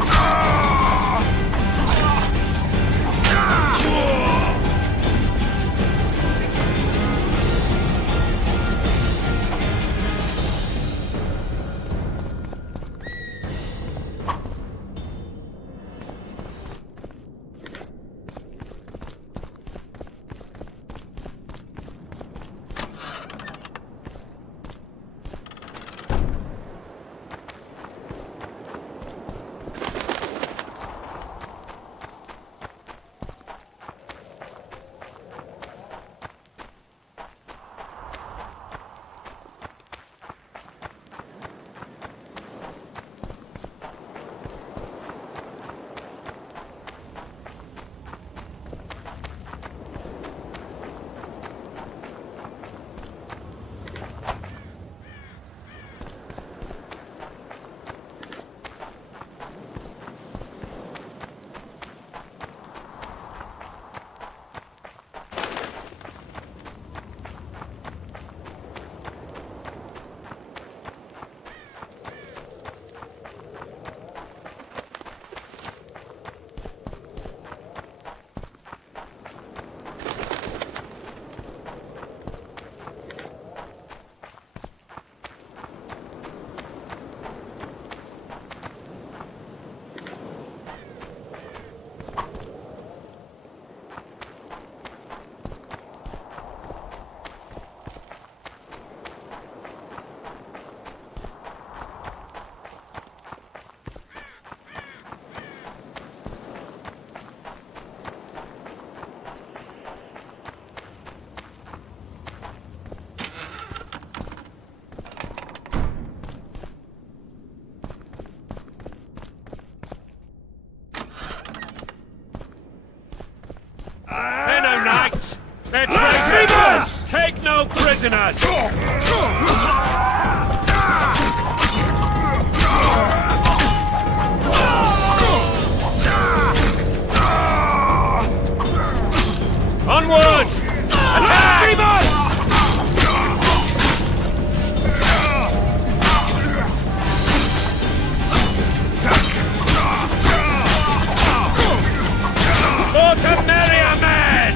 They're traitors! Take no prisoners! Onward! Attack! For Temeria, men!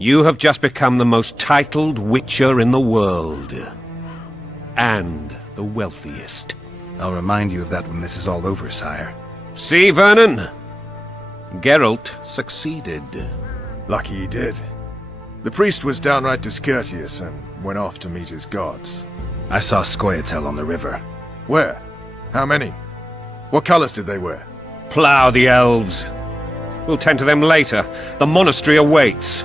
You have just become the most titled Witcher in the world. And the wealthiest. I'll remind you of that when this is all over, sire. See, Vernon? Geralt succeeded. Lucky he did. The priest was downright discourteous and went off to meet his gods. I saw Scoia'tael on the river. Where? How many? What colors did they wear? Plough the elves. We'll tend to them later. The monastery awaits.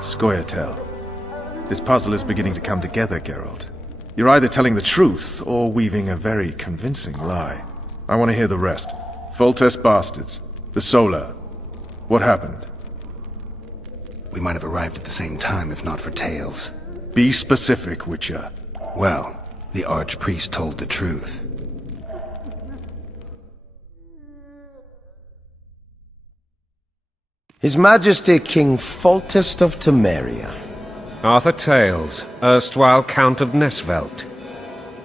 Scoia'tael. This puzzle is beginning to come together, Geralt. You're either telling the truth or weaving a very convincing lie. I want to hear the rest. Foltest bastards. The Solar. What happened? We might have arrived at the same time if not for Tails. Be specific, Witcher. Well, the Archpriest told the truth. His Majesty King Foltest of Temeria. Arthur Tales, erstwhile Count of Nesvelt.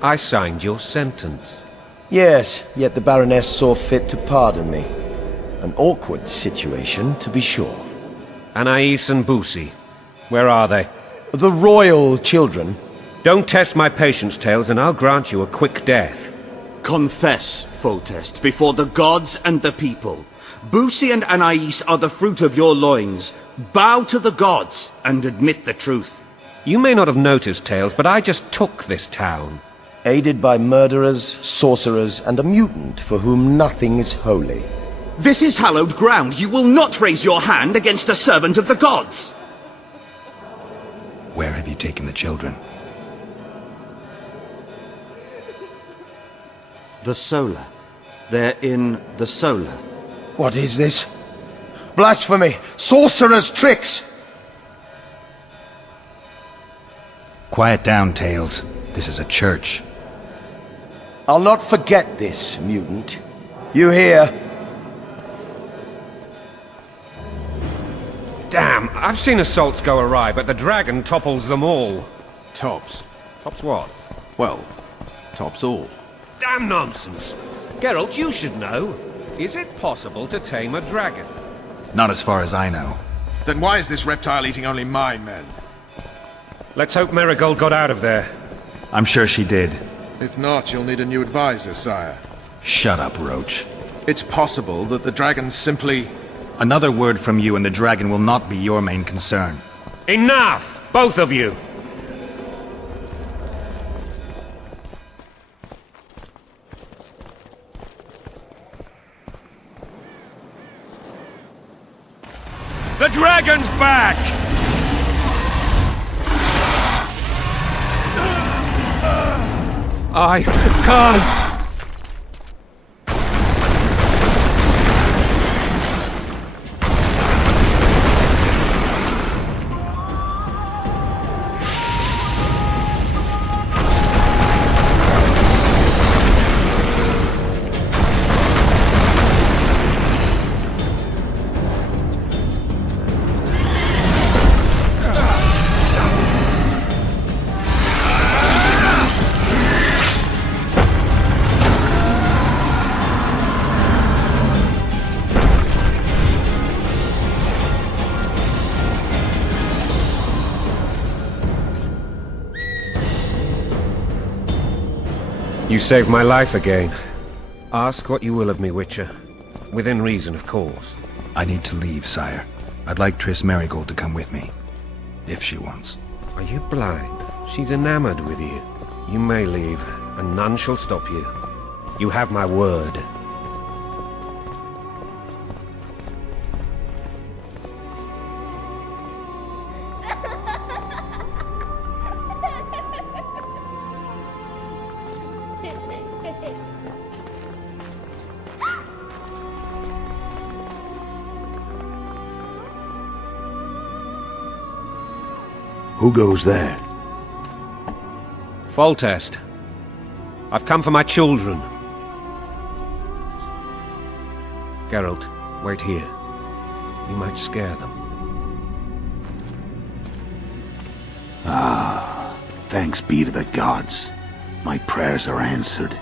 I signed your sentence. Yes, yet the Baroness saw fit to pardon me. An awkward situation, to be sure. Anais and Boussy, where are they? The royal children. Don't test my patience, Tales, and I'll grant you a quick death. Confess, Foltest, before the gods and the people. Boussy and Anais are the fruit of your loins. Bow to the gods and admit the truth. You may not have noticed, Tales, but I just took this town. Aided by murderers, sorcerers, and a mutant for whom nothing is holy. This is hallowed ground. You will not raise your hand against a servant of the gods. Where have you taken the children? The Solar. They're in the Solar. What is this? Blasphemy! Sorcerer's tricks! Quiet down, Tales. This is a church. I'll not forget this, mutant. You hear? Damn, I've seen assaults go awry, but the dragon topples them all. Tops. Tops what? Well, tops all. Damn nonsense! Geralt, you should know. Is it possible to tame a dragon? Not as far as I know. Then why is this reptile eating only my men? Let's hope Marigold got out of there. I'm sure she did. If not, you'll need a new advisor, sire. Shut up, Roach. It's possible that the dragon simply... Another word from you and the dragon will not be your main concern. Enough! Both of you! The dragon's back! I can't... You saved my life again. Ask what you will of me, Witcher. Within reason, of course. I need to leave, sire. I'd like Triss Merigold to come with me. If she wants. Are you blind? She's enamored with you. You may leave, and none shall stop you. You have my word. Who goes there? Foltest. I've come for my children. Geralt, wait here. You might scare them. Ah, thanks be to the gods. My prayers are answered.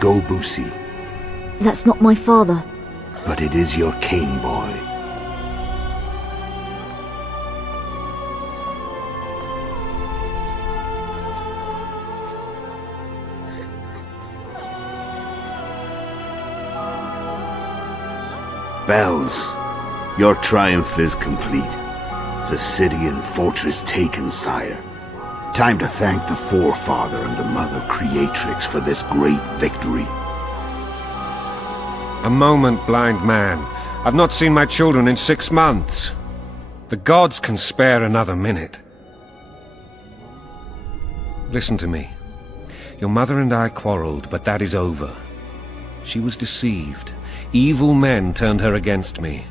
Go, Boussy. That's not my father. But it is your king, boy. Bells, your triumph is complete. The city and fortress taken, sire. Time to thank the Forefather and the Mother Creatrix for this great victory. A moment, blind man. I've not seen my children in 6 months. The gods can spare another minute. Listen to me. Your mother and I quarreled, but that is over. She was deceived. Evil men turned her against me.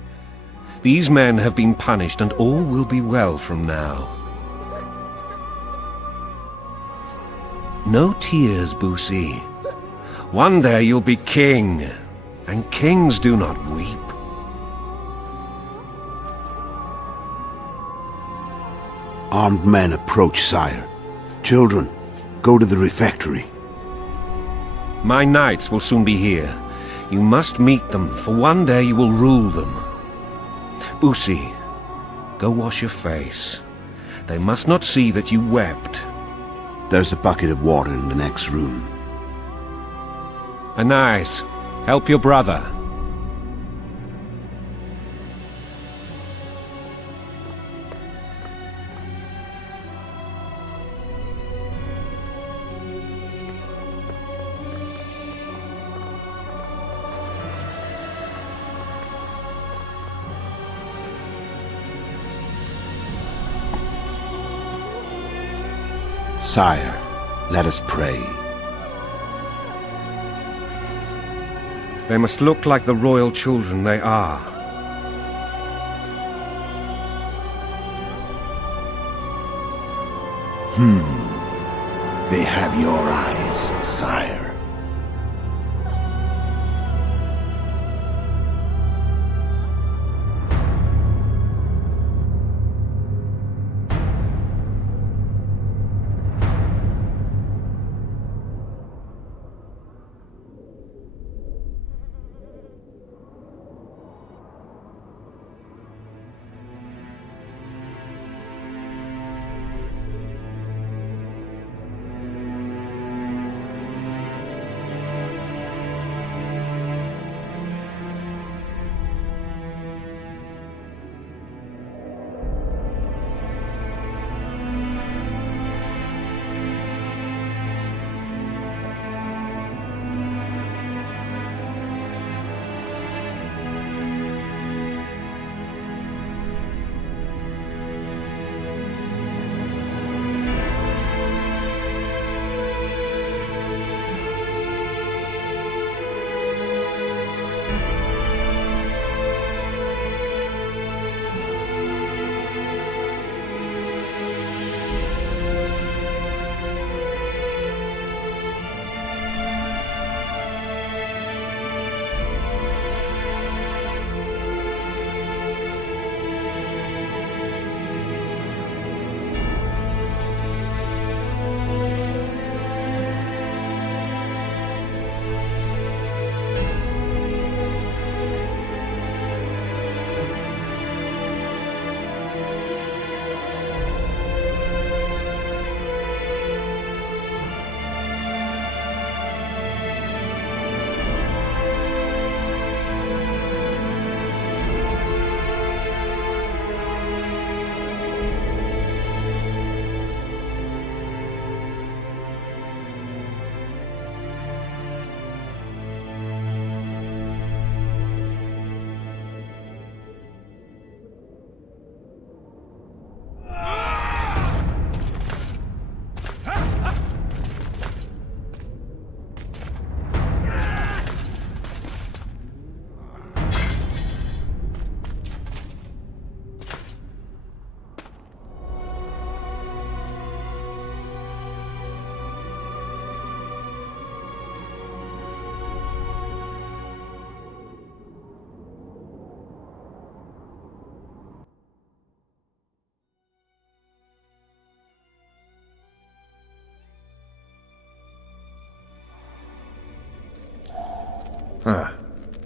These men have been punished, and all will be well from now. No tears, Boosie. One day you'll be king, and kings do not weep. Armed men approach, sire. Children, go to the refectory. My knights will soon be here. You must meet them, for one day you will rule them. Boosie, go wash your face. They must not see that you wept. There's a bucket of water in the next room. Anais, help your brother. Sire, let us pray. They must look like the royal children they are. They have your eyes, sire.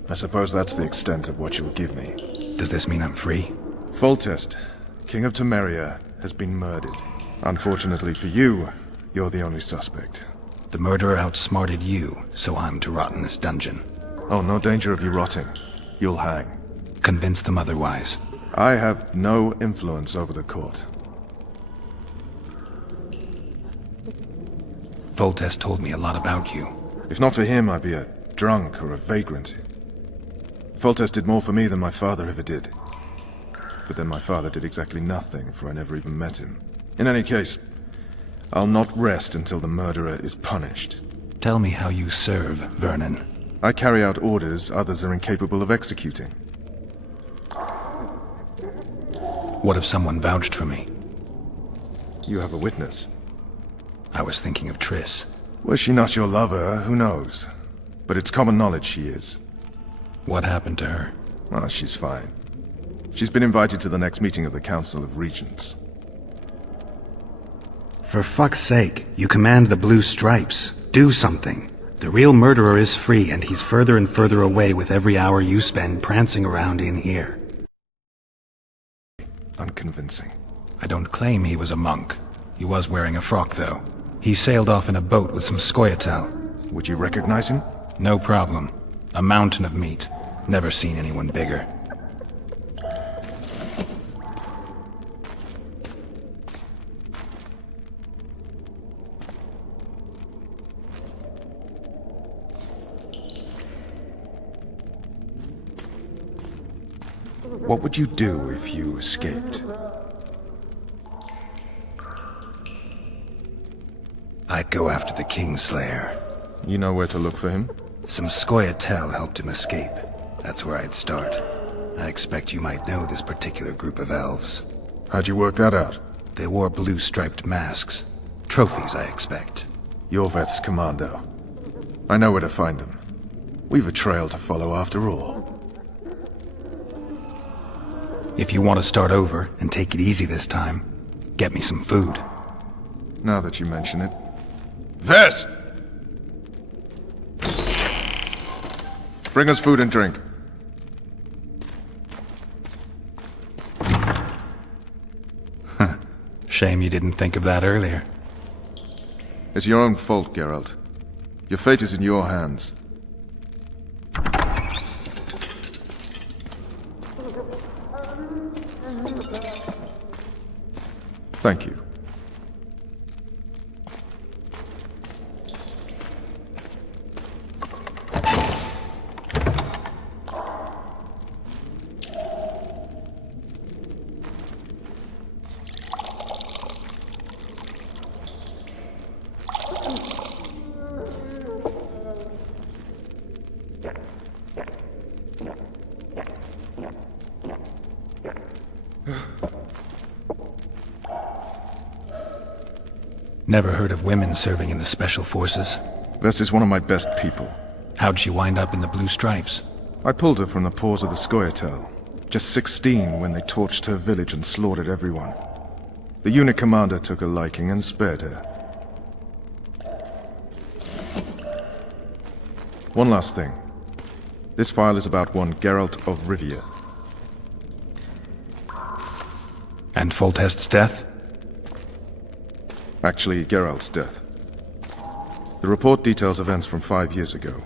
I suppose that's the extent of what you'll give me. Does this mean I'm free? Foltest, King of Temeria, has been murdered. Unfortunately for you, you're the only suspect. The murderer outsmarted you, so I'm to rot in this dungeon. Oh, no danger of you rotting. You'll hang. Convince them otherwise. I have no influence over the court. Foltest told me a lot about you. If not for him, I'd be a drunk or a vagrant. Foltest did more for me than my father ever did. But then my father did exactly nothing, for I never even met him. In any case, I'll not rest until the murderer is punished. Tell me how you serve, Vernon. I carry out orders others are incapable of executing. What if someone vouched for me? You have a witness. I was thinking of Triss. Was she not your lover? Who knows? But it's common knowledge she is. What happened to her? Well, she's fine. She's been invited to the next meeting of the Council of Regents. For fuck's sake, you command the Blue Stripes. Do something. The real murderer is free, and he's further and further away with every hour you spend prancing around in here. Unconvincing. I don't claim he was a monk. He was wearing a frock, though. He sailed off in a boat with some Scoia'tael. Would you recognize him? No problem. A mountain of meat. Never seen anyone bigger. What would you do if you escaped? I'd go after the Kingslayer. You know where to look for him? Some Scoia'tael helped him escape. That's where I'd start. I expect you might know this particular group of elves. How'd you work that out? They wore blue-striped masks. Trophies, I expect. Yorveth's commando. I know where to find them. We've a trail to follow after all. If you want to start over and take it easy this time, get me some food. Now that you mention it. Ves! Bring us food and drink. Shame you didn't think of that earlier. It's your own fault, Geralt. Your fate is in your hands. Thank you. Never heard of women serving in the Special Forces. Ves is one of my best people. How'd she wind up in the Blue Stripes? I pulled her from the paws of the Scoia'tael. Just 16 when they torched her village and slaughtered everyone. The unit commander took a liking and spared her. One last thing. This file is about one Geralt of Rivia. And Foltest's death? Actually, Geralt's death. The report details events from 5 years ago.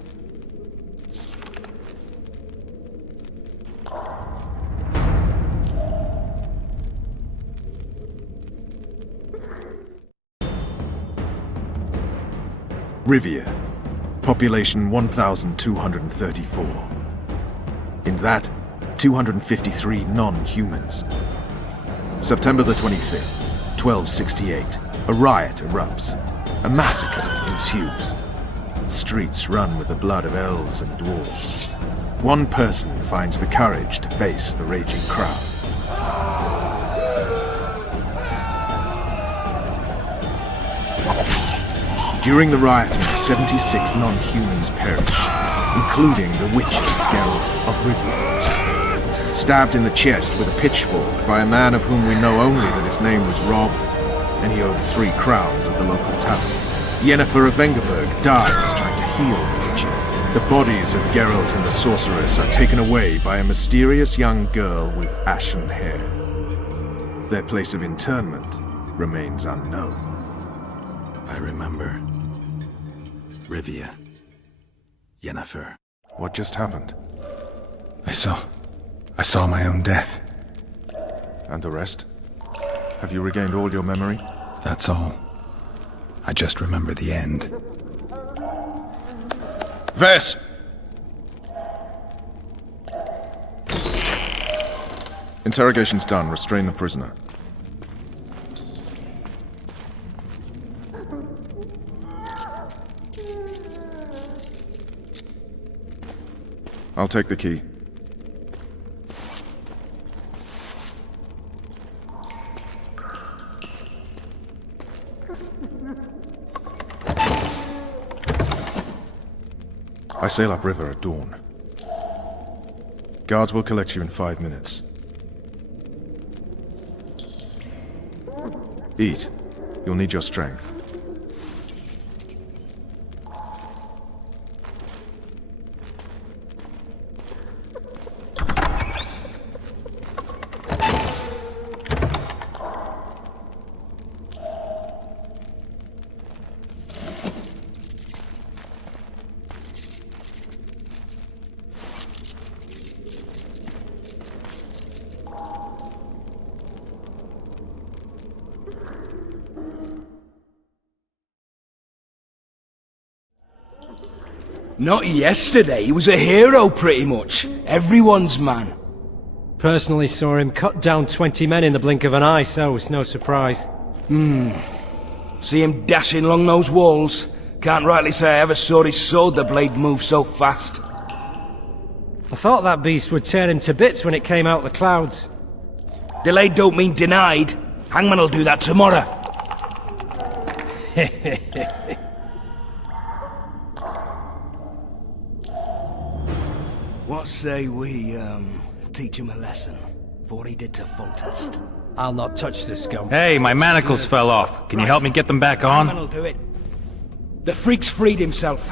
Rivia. Population 1,234. In that, 253 non-humans. September the 25th, 1268. A riot erupts. A massacre ensues. The streets run with the blood of elves and dwarves. One person finds the courage to face the raging crowd. During the rioting, 76 non-humans perished, including the witcher Geralt of Rivia. Stabbed in the chest with a pitchfork by a man of whom we know only that his name was Rob, and he owed 3 crowns at the local tavern. Yennefer of Vengerberg dies trying to heal the Witcher. The bodies of Geralt and the sorceress are taken away by a mysterious young girl with ashen hair. Their place of interment remains unknown. I remember. Rivia. Yennefer. What just happened? I saw my own death. And the rest? Have you regained all your memory? That's all. I just remember the end. Ves! Interrogation's done. Restrain the prisoner. I'll take the key. I sail upriver at dawn. Guards will collect you in 5 minutes. Eat. You'll need your strength. Not yesterday, he was a hero pretty much. Everyone's man. Personally saw him cut down 20 men in the blink of an eye, so it's no surprise. See him dashing along those walls. Can't rightly say I ever saw his shoulder blade move so fast. I thought that beast would tear him to bits when it came out the clouds. Delayed don't mean denied. Hangman'll do that tomorrow. What say we, teach him a lesson? For what he did to Foltest. I'll not touch this scum. Hey, my manacles fell off. Can you help me get them back on? Hangman'll do it. The freak's freed himself.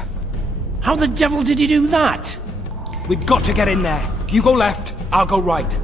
How the devil did he do that? We've got to get in there. You go left, I'll go right.